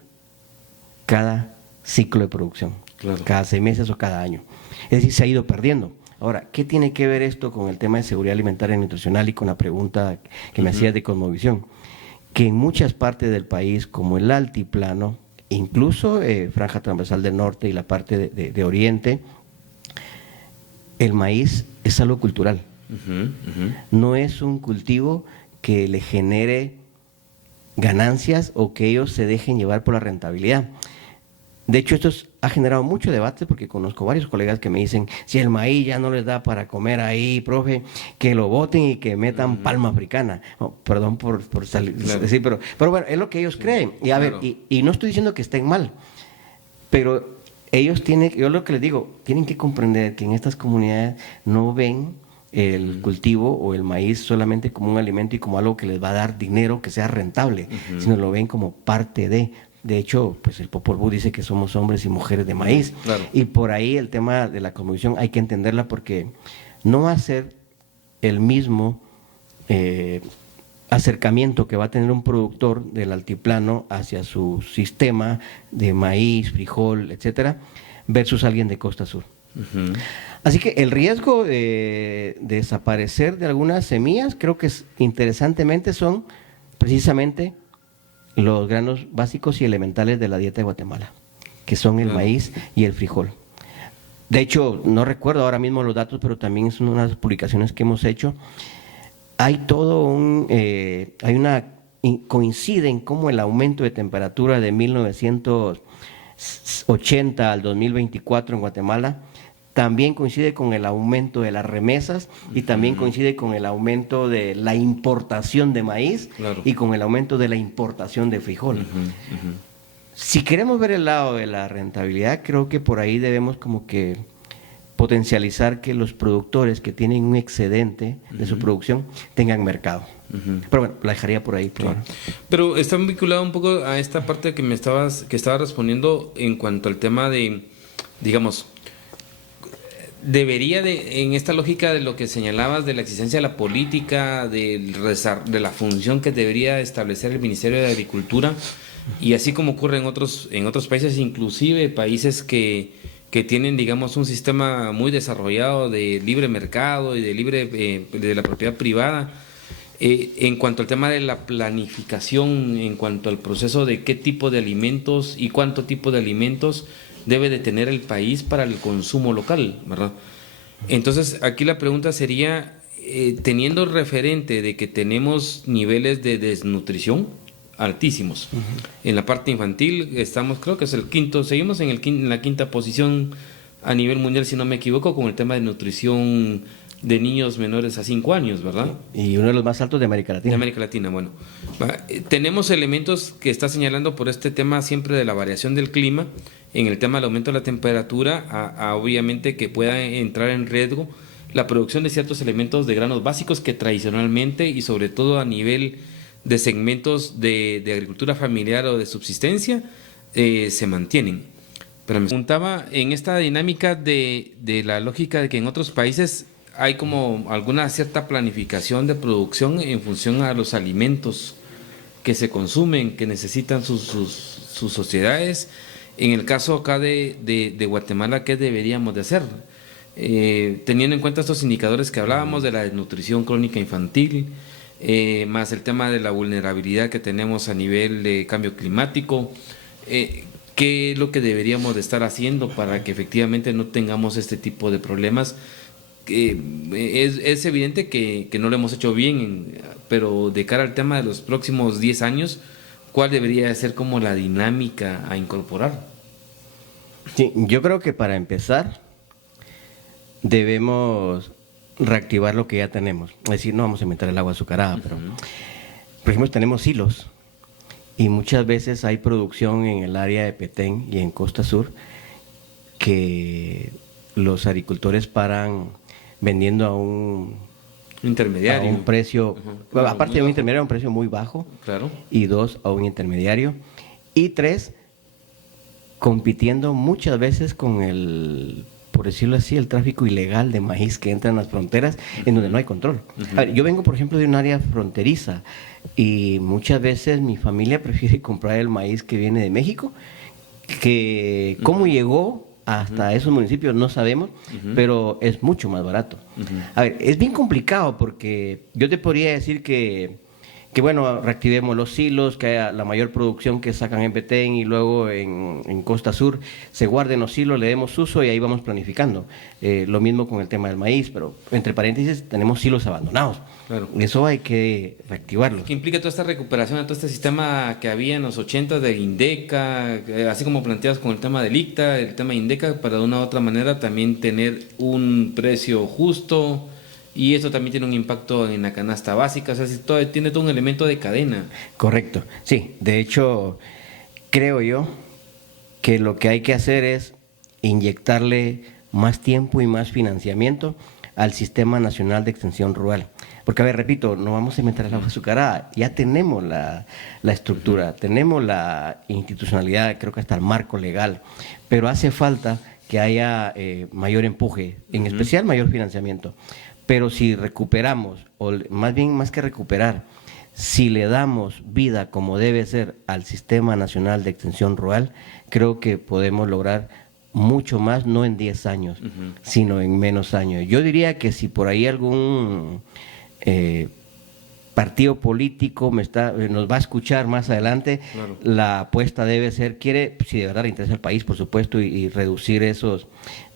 cada ciclo de producción, Claro. cada 6 meses o cada año. Es decir, se ha ido perdiendo. Ahora, ¿qué tiene que ver esto con el tema de seguridad alimentaria y nutricional y con la pregunta que me hacías de cosmovisión? Que en muchas partes del país, como el altiplano, incluso franja transversal del norte y la parte de oriente, el maíz es algo cultural. Uh-huh. Uh-huh. No es un cultivo que le genere ganancias o que ellos se dejen llevar por la rentabilidad. De hecho, ha generado mucho debate, porque conozco varios colegas que me dicen, si el maíz ya no les da para comer ahí, profe, que lo boten y que metan palma africana. Oh, perdón por salir, Claro. decir, pero bueno, es lo que ellos creen. Y a Claro. ver, y no estoy diciendo que estén mal, pero ellos yo lo que les digo, tienen que comprender que en estas comunidades no ven el cultivo o el maíz solamente como un alimento y como algo que les va a dar dinero, que sea rentable, sino lo ven como parte de. De hecho, pues el Popol Vuh dice que somos hombres y mujeres de maíz. Claro. Y por ahí el tema de la cosmovisión hay que entenderla, porque no va a ser el mismo acercamiento que va a tener un productor del altiplano hacia su sistema de maíz, frijol, etcétera, versus alguien de costa sur. Uh-huh. Así que el riesgo de desaparecer de algunas semillas, creo que interesantemente son precisamente los granos básicos y elementales de la dieta de Guatemala, que son el maíz y el frijol. De hecho, no recuerdo ahora mismo los datos, pero también son unas publicaciones que hemos hecho. Hay coinciden como el aumento de temperatura de 1980 al 2024 en Guatemala también coincide con el aumento de las remesas y también coincide con el aumento de la importación de maíz. Claro. Y con el aumento de la importación de frijol. Si queremos ver el lado de la rentabilidad, creo que por ahí debemos como que potencializar que los productores que tienen un excedente de su producción tengan mercado. Pero bueno, la dejaría por ahí. Claro. Pero está vinculado un poco a esta parte que estabas respondiendo en cuanto al tema de, digamos, debería en esta lógica de lo que señalabas de la existencia de la política, de la función que debería establecer el Ministerio de Agricultura, y así como ocurre en otros países, inclusive países que tienen, digamos, un sistema muy desarrollado de libre mercado y de la propiedad privada, en cuanto al tema de la planificación, en cuanto al proceso de qué tipo de alimentos y cuánto tipo de alimentos debe de tener el país para el consumo local, ¿verdad? Entonces, aquí la pregunta sería, teniendo referente de que tenemos niveles de desnutrición altísimos, en la parte infantil estamos, creo que es el quinto, seguimos en la quinta posición a nivel mundial, si no me equivoco, con el tema de nutrición de niños menores a 5 años, ¿verdad? Y uno de los más altos de América Latina. De América Latina, bueno. Tenemos elementos que está señalando por este tema siempre de la variación del clima, en el tema del aumento de la temperatura, obviamente que pueda entrar en riesgo la producción de ciertos elementos de granos básicos que tradicionalmente y sobre todo a nivel de segmentos de agricultura familiar o de subsistencia se mantienen. Pero me preguntaba en esta dinámica de la lógica de que en otros países hay como alguna cierta planificación de producción en función a los alimentos que se consumen, que necesitan sus sociedades. En el caso acá de Guatemala, ¿qué deberíamos de hacer? Teniendo en cuenta estos indicadores que hablábamos de la desnutrición crónica infantil, más el tema de la vulnerabilidad que tenemos a nivel de cambio climático, ¿qué es lo que deberíamos de estar haciendo para que efectivamente no tengamos este tipo de problemas? Es evidente que no lo hemos hecho bien, pero de cara al tema de los próximos 10 años, ¿cuál debería ser como la dinámica a incorporar? Sí, yo creo que para empezar debemos reactivar lo que ya tenemos. Es decir, no vamos a inventar el agua azucarada, pero por ejemplo tenemos silos y muchas veces hay producción en el área de Petén y en Costa Sur que los agricultores paran vendiendo a un intermediario, a un precio, aparte de un intermediario, a un precio muy bajo, claro. Y 2, a un intermediario, y 3, compitiendo muchas veces con el, por decirlo así, el tráfico ilegal de maíz que entra en las fronteras, en donde no hay control. A ver, yo vengo, por ejemplo, de un área fronteriza, y muchas veces mi familia prefiere comprar el maíz que viene de México, que cómo llegó hasta esos municipios no sabemos, pero es mucho más barato. A ver, es bien complicado porque yo te podría decir que bueno, reactivemos los silos, que haya la mayor producción que sacan en Petén y luego en Costa Sur se guarden los silos, le demos uso y ahí vamos planificando. Lo mismo con el tema del maíz, pero entre paréntesis tenemos silos abandonados. Claro. Eso hay que reactivarlo. ¿Qué implica toda esta recuperación de todo este sistema que había en los 80 de INDECA, así como planteas con el tema del ICTA, el tema de INDECA, para de una u otra manera también tener un precio justo? Y eso también tiene un impacto en la canasta básica, o sea, tiene todo un elemento de cadena. Correcto, sí. De hecho, creo yo que lo que hay que hacer es inyectarle más tiempo y más financiamiento al Sistema Nacional de Extensión Rural. Porque, a ver, repito, no vamos a inventar el agua azucarada, ya tenemos la estructura, tenemos la institucionalidad, creo que hasta el marco legal, pero hace falta que haya mayor empuje, en especial mayor financiamiento. Pero si recuperamos, o más bien más que recuperar, si le damos vida como debe ser al Sistema Nacional de Extensión Rural, creo que podemos lograr mucho más, no en 10 años, sino en menos años. Yo diría que si por ahí algún partido político nos va a escuchar más adelante, claro, la apuesta debe ser, si de verdad le interesa al país, por supuesto, y reducir esos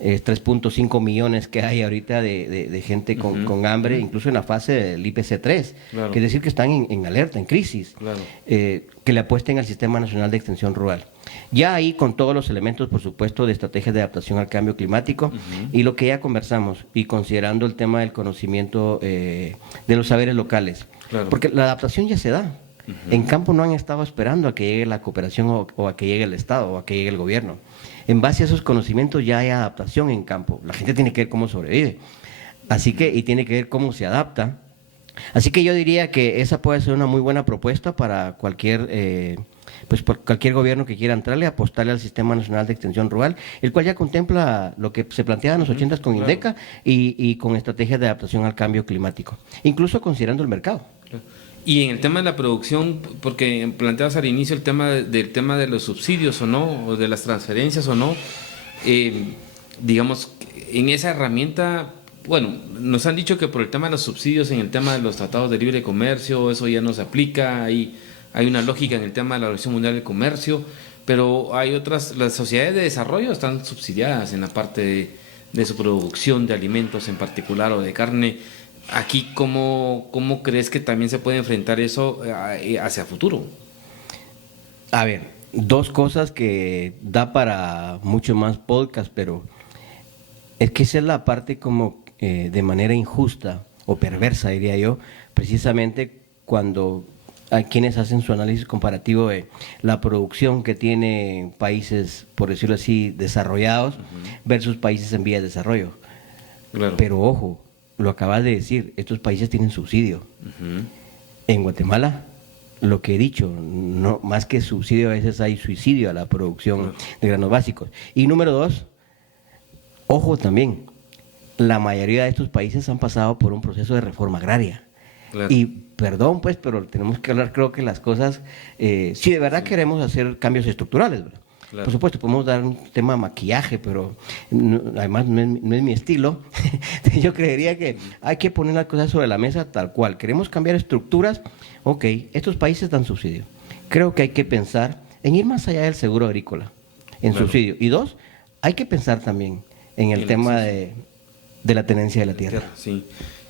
3.5 millones que hay ahorita de gente con hambre, incluso en la fase del IPC-3, claro, que es decir que están en alerta, en crisis, claro, que le apuesten al Sistema Nacional de Extensión Rural. Ya ahí con todos los elementos, por supuesto, de estrategias de adaptación al cambio climático y lo que ya conversamos, y considerando el tema del conocimiento de los saberes locales. Claro. Porque la adaptación ya se da. En campo no han estado esperando a que llegue la cooperación o a que llegue el Estado o a que llegue el gobierno. En base a esos conocimientos ya hay adaptación en campo. La gente tiene que ver cómo sobrevive. Así que, y tiene que ver cómo se adapta. Así que yo diría que esa puede ser una muy buena propuesta para cualquier por cualquier gobierno que quiera entrarle, apostarle al Sistema Nacional de Extensión Rural, el cual ya contempla lo que se planteaba en los 80s con INDECA y con estrategias de adaptación al cambio climático, incluso considerando el mercado. Y en el tema de la producción, porque planteabas al inicio el tema del tema de los subsidios o no, o de las transferencias o no, digamos, en esa herramienta, bueno, nos han dicho que por el tema de los subsidios, en el tema de los tratados de libre comercio, eso ya no se aplica, hay una lógica en el tema de la Organización Mundial del Comercio, pero hay otras, las sociedades de desarrollo están subsidiadas en la parte de su producción de alimentos en particular o de carne. Aquí, ¿cómo crees que también se puede enfrentar eso hacia futuro? A ver, dos cosas que da para mucho más podcast, pero es que esa es la parte como de manera injusta o perversa, diría yo, precisamente cuando hay quienes hacen su análisis comparativo de la producción que tiene países, por decirlo así, desarrollados versus países en vías de desarrollo. Claro. Pero ojo, lo acabas de decir, estos países tienen subsidio. En Guatemala, lo que he dicho, no más que subsidio, a veces hay suicidio a la producción de granos básicos. Y número dos, ojo también, la mayoría de estos países han pasado por un proceso de reforma agraria. Claro. Y perdón, pues, pero tenemos que hablar, creo que las cosas, si de verdad queremos hacer cambios estructurales, ¿verdad? Claro. Por supuesto, podemos dar un tema de maquillaje, pero además no es mi estilo. Yo creería que hay que poner las cosas sobre la mesa tal cual. Queremos cambiar estructuras, ok, estos países dan subsidio. Creo que hay que pensar en ir más allá del seguro agrícola, en subsidio. Y dos, hay que pensar también en el tema de la tenencia de la tierra. Sí.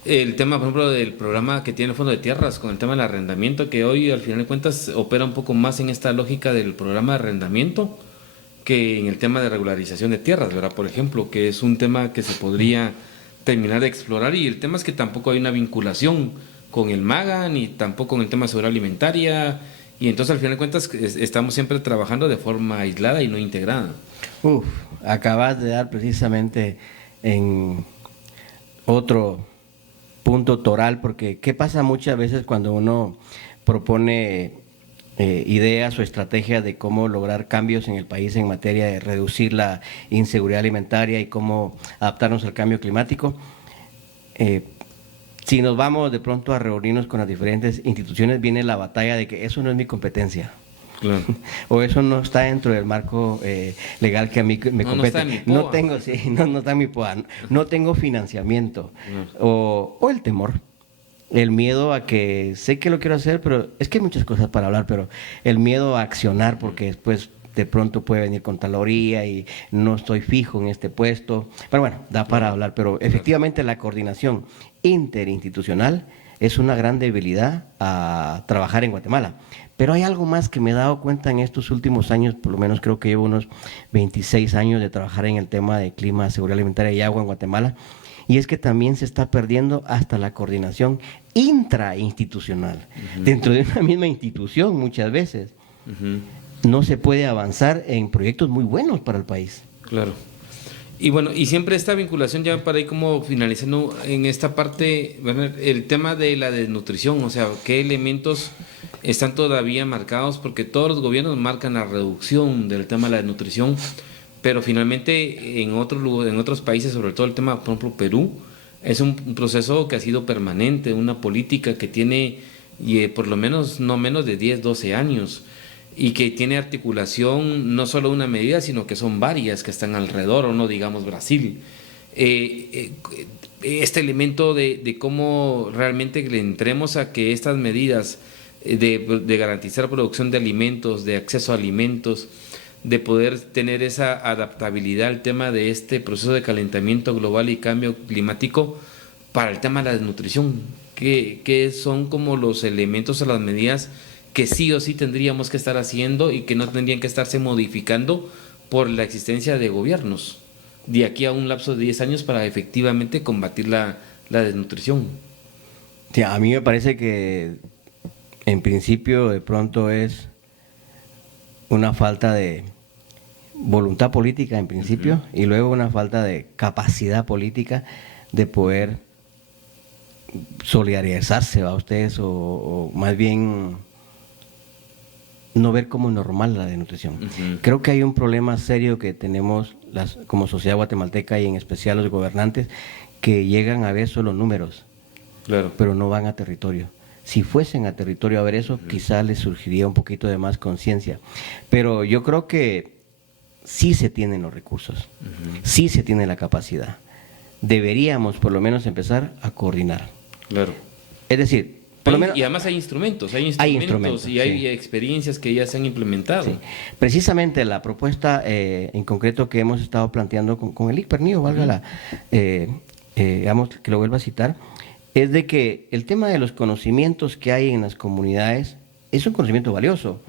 El tema, por ejemplo, del programa que tiene el Fondo de Tierras, con el tema del arrendamiento, que hoy al final de cuentas opera un poco más en esta lógica del programa de arrendamiento que en el tema de regularización de tierras, ¿verdad? Por ejemplo, que es un tema que se podría terminar de explorar, y el tema es que tampoco hay una vinculación con el MAGA, ni tampoco con el tema de seguridad alimentaria, y entonces al final de cuentas estamos siempre trabajando de forma aislada y no integrada. Acabas de dar precisamente en otro punto toral, porque ¿qué pasa muchas veces cuando uno propone ideas o estrategias de cómo lograr cambios en el país en materia de reducir la inseguridad alimentaria y cómo adaptarnos al cambio climático? Si nos vamos de pronto a reunirnos con las diferentes instituciones, viene la batalla de que eso no es mi competencia. Claro. O eso no está dentro del marco legal que a mí me compete. No tengo, no está en mi POA. No tengo financiamiento. O el temor. El miedo a que sé que lo quiero hacer, pero es que hay muchas cosas para hablar, pero el miedo a accionar porque después de pronto puede venir Contraloría y no estoy fijo en este puesto. Pero bueno, da para hablar, pero efectivamente la coordinación interinstitucional es una gran debilidad a trabajar en Guatemala. Pero hay algo más que me he dado cuenta en estos últimos años, por lo menos creo que llevo unos 26 años de trabajar en el tema de clima, seguridad alimentaria y agua en Guatemala, y es que también se está perdiendo hasta la coordinación intrainstitucional. Dentro de una misma institución muchas veces no se puede avanzar en proyectos muy buenos para el país. Claro. Y bueno, y siempre esta vinculación, ya para ir como finalizando en esta parte, el tema de la desnutrición, o sea, qué elementos están todavía marcados, porque todos los gobiernos marcan la reducción del tema de la desnutrición, pero finalmente en otros países, sobre todo el tema, por ejemplo, Perú, es un proceso que ha sido permanente, una política que tiene por lo menos no menos de 10, 12 años, y que tiene articulación no solo una medida, sino que son varias que están alrededor, o no digamos Brasil. Este elemento de cómo realmente le entremos a que estas medidas de garantizar producción de alimentos, de acceso a alimentos, de poder tener esa adaptabilidad al tema de este proceso de calentamiento global y cambio climático para el tema de la desnutrición, que son como los elementos o las medidas que sí o sí tendríamos que estar haciendo y que no tendrían que estarse modificando por la existencia de gobiernos de aquí a un lapso de 10 años para efectivamente combatir la desnutrición. Sí, a mí me parece que en principio de pronto es una falta de voluntad política en principio y luego una falta de capacidad política de poder solidarizarse a ustedes o más bien no ver como normal la desnutrición. Creo que hay un problema serio que tenemos como sociedad guatemalteca y en especial los gobernantes que llegan a ver solo números, claro, pero no van a territorio. Si fuesen a territorio a ver eso, quizás les surgiría un poquito de más conciencia. Pero yo creo que sí se tienen los recursos, sí se tiene la capacidad. Deberíamos por lo menos empezar a coordinar. Claro. Es decir, Por lo menos, y además hay instrumentos y hay experiencias que ya se han implementado. Sí. Precisamente la propuesta en concreto que hemos estado planteando con el ICPERNIO, valga digamos que lo vuelva a citar, es de que el tema de los conocimientos que hay en las comunidades es un conocimiento valioso.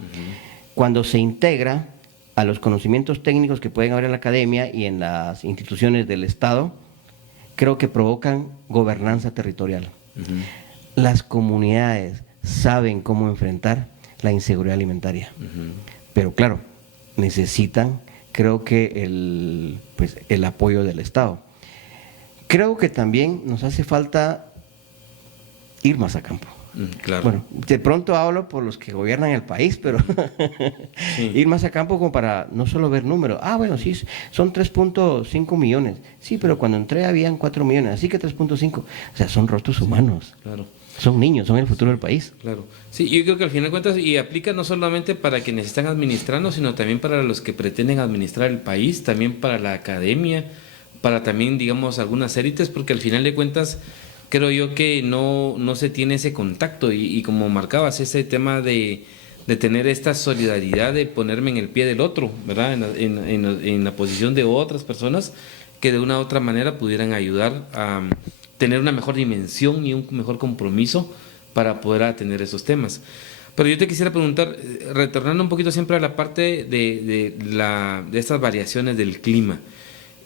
Cuando se integra a los conocimientos técnicos que pueden haber en la academia y en las instituciones del Estado, creo que provocan gobernanza territorial. Las comunidades saben cómo enfrentar la inseguridad alimentaria, pero claro, necesitan, creo que el apoyo del Estado. Creo que también nos hace falta ir más a campo. Claro. Bueno, de pronto hablo por los que gobiernan el país, pero ir más a campo como para no solo ver números. Bueno, sí, son 3.5 millones. Sí, pero cuando entré habían 4 millones, así que 3.5. O sea, son rostros humanos. Claro. Son niños, son el futuro del país. Claro. Sí, yo creo que al final de cuentas, y aplica no solamente para quienes están administrando, sino también para los que pretenden administrar el país, también para la academia, para también, digamos, algunas élites, porque al final de cuentas creo yo que no se tiene ese contacto y como marcabas, ese tema de tener esta solidaridad, de ponerme en el pie del otro, ¿verdad? En la posición de otras personas que de una u otra manera pudieran ayudar a tener una mejor dimensión y un mejor compromiso para poder atender esos temas. Pero yo te quisiera preguntar, retornando un poquito siempre a la parte de estas variaciones del clima.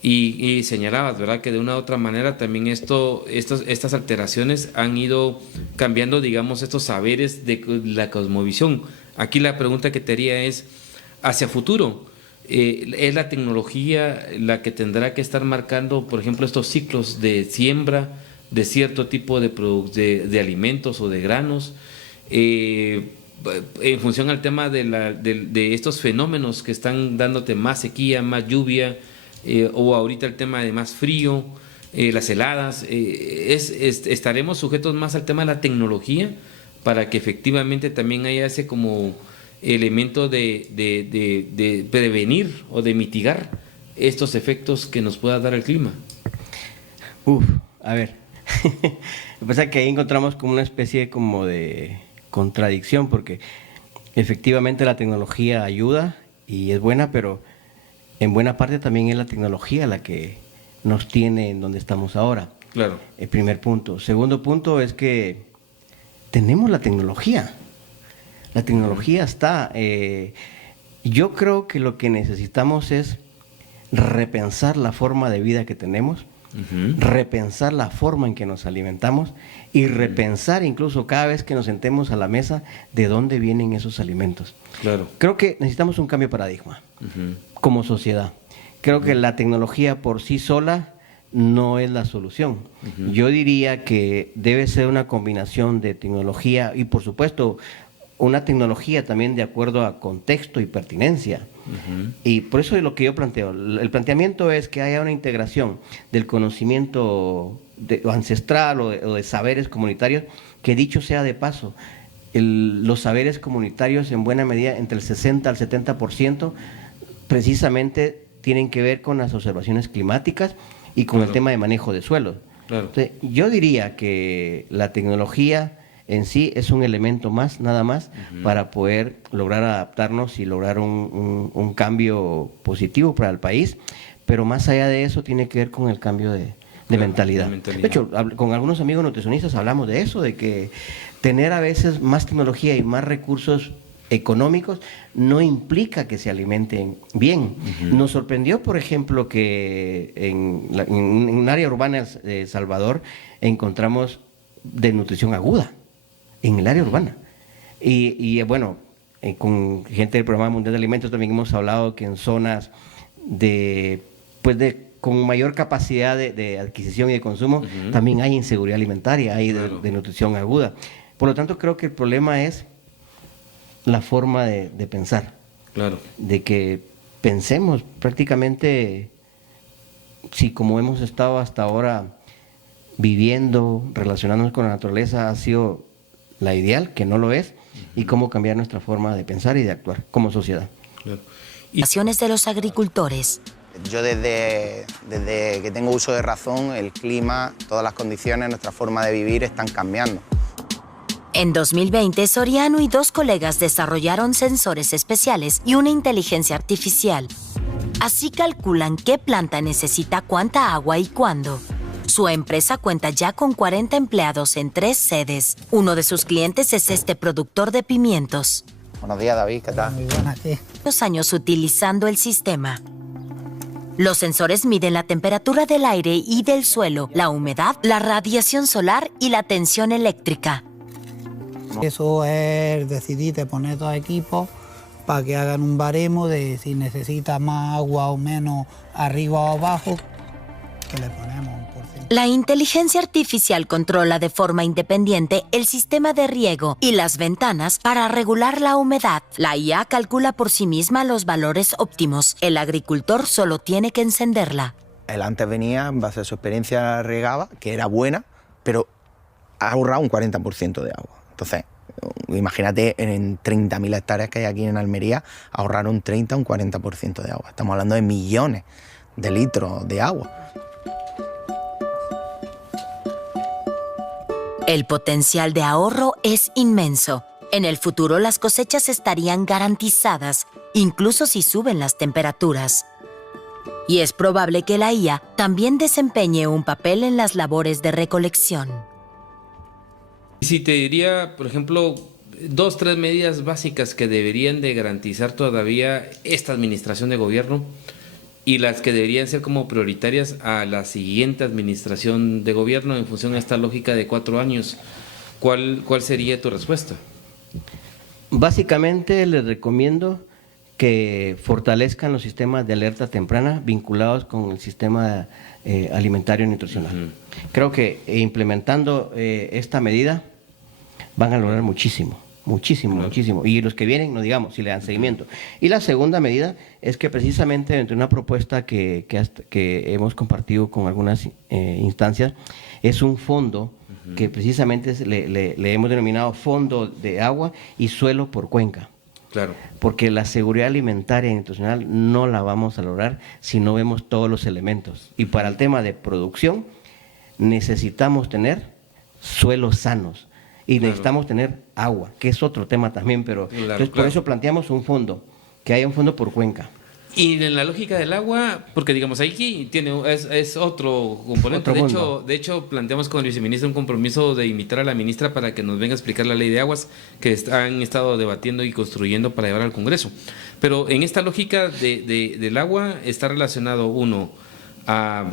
Y señalabas, ¿verdad?, que de una u otra manera también estas alteraciones han ido cambiando, digamos, estos saberes de la cosmovisión. Aquí la pregunta que te haría es, hacia futuro, ¿es la tecnología la que tendrá que estar marcando, por ejemplo, estos ciclos de siembra de cierto tipo de alimentos o de granos? En función al tema de estos fenómenos que están dándote más sequía, más lluvia, o ahorita el tema de más frío, las heladas, estaremos sujetos más al tema de la tecnología para que efectivamente también haya ese como elemento de prevenir o de mitigar estos efectos que nos pueda dar el clima. A ver, lo que pasa es que ahí encontramos como una especie como de contradicción, porque efectivamente la tecnología ayuda y es buena, pero en buena parte también es la tecnología la que nos tiene en donde estamos ahora. Claro. El primer punto. Segundo punto es que tenemos la tecnología. La tecnología está. Yo creo que lo que necesitamos es repensar la forma de vida que tenemos, repensar la forma en que nos alimentamos y repensar incluso cada vez que nos sentemos a la mesa de dónde vienen esos alimentos. Claro. Creo que necesitamos un cambio de paradigma como sociedad. Creo que la tecnología por sí sola no es la solución. Yo diría que debe ser una combinación de tecnología y, por supuesto, una tecnología también de acuerdo a contexto y pertinencia. Y por eso es lo que yo planteo. El planteamiento es que haya una integración del conocimiento ancestral o de saberes comunitarios, que dicho sea de paso, los saberes comunitarios en buena medida, entre el 60 al 70%, precisamente tienen que ver con las observaciones climáticas y con el tema de manejo de suelos. Entonces, yo diría que la tecnología en sí es un elemento más, nada más, para poder lograr adaptarnos y lograr un cambio positivo para el país, pero más allá de eso tiene que ver con el cambio de mentalidad. De hecho, con algunos amigos nutricionistas hablamos de eso, de que tener a veces más tecnología y más recursos económicos no implica que se alimenten bien. Nos sorprendió, por ejemplo, que en un área urbana de Salvador encontramos desnutrición aguda en el área urbana. Y bueno, con gente del Programa Mundial de Alimentos también hemos hablado que en zonas con mayor capacidad de adquisición y de consumo también hay inseguridad alimentaria, hay de nutrición aguda. Por lo tanto, creo que el problema es la forma de pensar. Claro. De que pensemos prácticamente, si como hemos estado hasta ahora viviendo, relacionándonos con la naturaleza, ha sido la ideal, que no lo es, y cómo cambiar nuestra forma de pensar y de actuar como sociedad. Claro. Acciones de los agricultores. Yo desde que tengo uso de razón, el clima, todas las condiciones, nuestra forma de vivir están cambiando. En 2020, Soriano y 2 colegas desarrollaron sensores especiales y una inteligencia artificial. Así calculan qué planta necesita cuánta agua y cuándo. Su empresa cuenta ya con 40 empleados en 3 sedes. Uno de sus clientes es este productor de pimientos. Buenos días, David, ¿qué tal? Muy buenas, sí. 2 años utilizando el sistema. Los sensores miden la temperatura del aire y del suelo, la humedad, la radiación solar y la tensión eléctrica. Eso es decidir de poner 2 equipos para que hagan un baremo de si necesita más agua o menos arriba o abajo, que le ponemos un porcentaje. La inteligencia artificial controla de forma independiente el sistema de riego y las ventanas para regular la humedad. La IA calcula por sí misma los valores óptimos. El agricultor solo tiene que encenderla. Él antes venía, en base a su experiencia regaba, que era buena, pero ha ahorrado un 40% de agua. Entonces, imagínate en 30.000 hectáreas que hay aquí en Almería, ahorrar un 30 o un 40% de agua. Estamos hablando de millones de litros de agua. El potencial de ahorro es inmenso. En el futuro las cosechas estarían garantizadas, incluso si suben las temperaturas. Y es probable que la IA también desempeñe un papel en las labores de recolección. Si te diría, por ejemplo, 2, 3 medidas básicas que deberían de garantizar todavía esta administración de gobierno y las que deberían ser como prioritarias a la siguiente administración de gobierno en función de esta lógica de 4 años, ¿cuál sería tu respuesta? Básicamente les recomiendo que fortalezcan los sistemas de alerta temprana vinculados con el sistema alimentario y nutricional. Creo que implementando esta medida van a lograr muchísimo. Y los que vienen, no digamos, si le dan seguimiento. Y la segunda medida es que precisamente entre una propuesta que hemos compartido con algunas instancias, es un fondo que precisamente le hemos denominado Fondo de Agua y Suelo por Cuenca. Claro. Porque la seguridad alimentaria y nutricional no la vamos a lograr si no vemos todos los elementos. Y para el tema de producción necesitamos tener suelos sanos. Y necesitamos tener agua, que es otro tema también, pero entonces, por eso planteamos un fondo, que haya un fondo por cuenca. Y en la lógica del agua, porque digamos aquí es otro componente. De hecho, planteamos con el viceministro un compromiso de invitar a la ministra para que nos venga a explicar la ley de aguas que han estado debatiendo y construyendo para llevar al Congreso. Pero en esta lógica del agua está relacionado uno a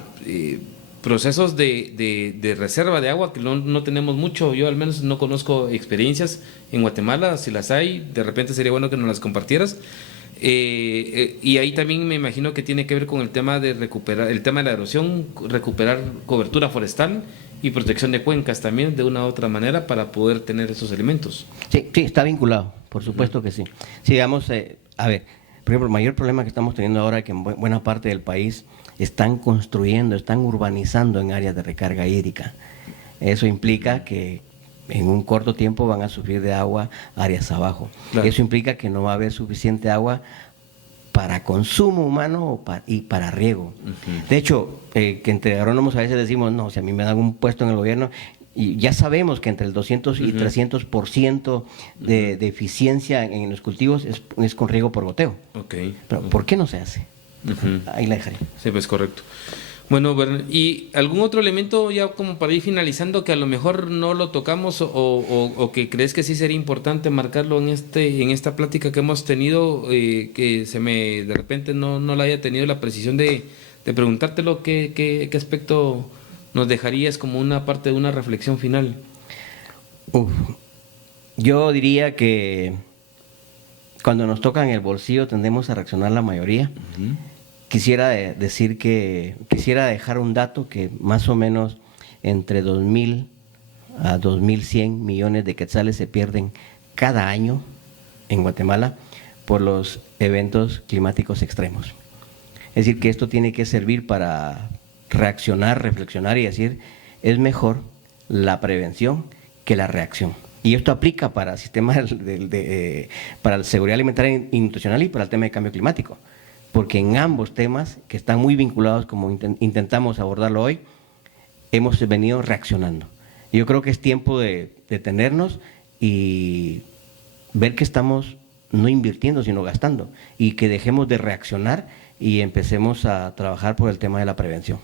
procesos de reserva de agua, que no tenemos mucho. Yo al menos no conozco experiencias en Guatemala. Si las hay, de repente sería bueno que nos las compartieras. Y ahí también me imagino que tiene que ver con el tema de recuperar, el tema de la erosión, recuperar cobertura forestal y protección de cuencas también de una u otra manera para poder tener esos elementos. Sí, está vinculado, por supuesto que sí. Sí, digamos, a ver, por ejemplo, el mayor problema que estamos teniendo ahora es que en buena parte del país están construyendo, están urbanizando en áreas de recarga hídrica. Eso implica que en un corto tiempo van a sufrir de agua áreas abajo. Claro. Eso implica que no va a haber suficiente agua para consumo humano y para riego. De hecho, que entre agrónomos a veces decimos, no, si a mí me dan un puesto en el gobierno, y ya sabemos que entre el 200 y 300% de eficiencia en los cultivos es con riego por goteo. Pero ¿por qué no se hace? Ahí la dejaré. Sí, pues correcto. Bueno, ¿y algún otro elemento ya como para ir finalizando que a lo mejor no lo tocamos o que crees que sí sería importante marcarlo en esta plática que hemos tenido, que de repente no la haya tenido la precisión de preguntártelo? ¿Qué aspecto nos dejarías como una parte de una reflexión final? Yo diría que cuando nos toca en el bolsillo tendemos a reaccionar la mayoría. Quisiera dejar un dato que más o menos entre 2.000 a 2.100 millones de quetzales se pierden cada año en Guatemala por los eventos climáticos extremos. Es decir, que esto tiene que servir para reaccionar, reflexionar y decir, es mejor la prevención que la reacción. Y esto aplica para sistemas para la seguridad alimentaria y nutricional y para el tema de cambio climático. Porque en ambos temas, que están muy vinculados como intentamos abordarlo hoy, hemos venido reaccionando. Yo creo que es tiempo de detenernos y ver que estamos no invirtiendo, sino gastando, y que dejemos de reaccionar y empecemos a trabajar por el tema de la prevención.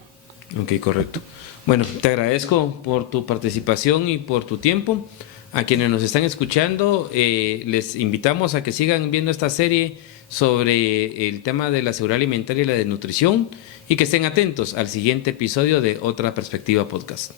Ok, correcto. Bueno, te agradezco por tu participación y por tu tiempo. A quienes nos están escuchando, les invitamos a que sigan viendo esta serie sobre el tema de la seguridad alimentaria y la desnutrición, y que estén atentos al siguiente episodio de Otra Perspectiva Podcast.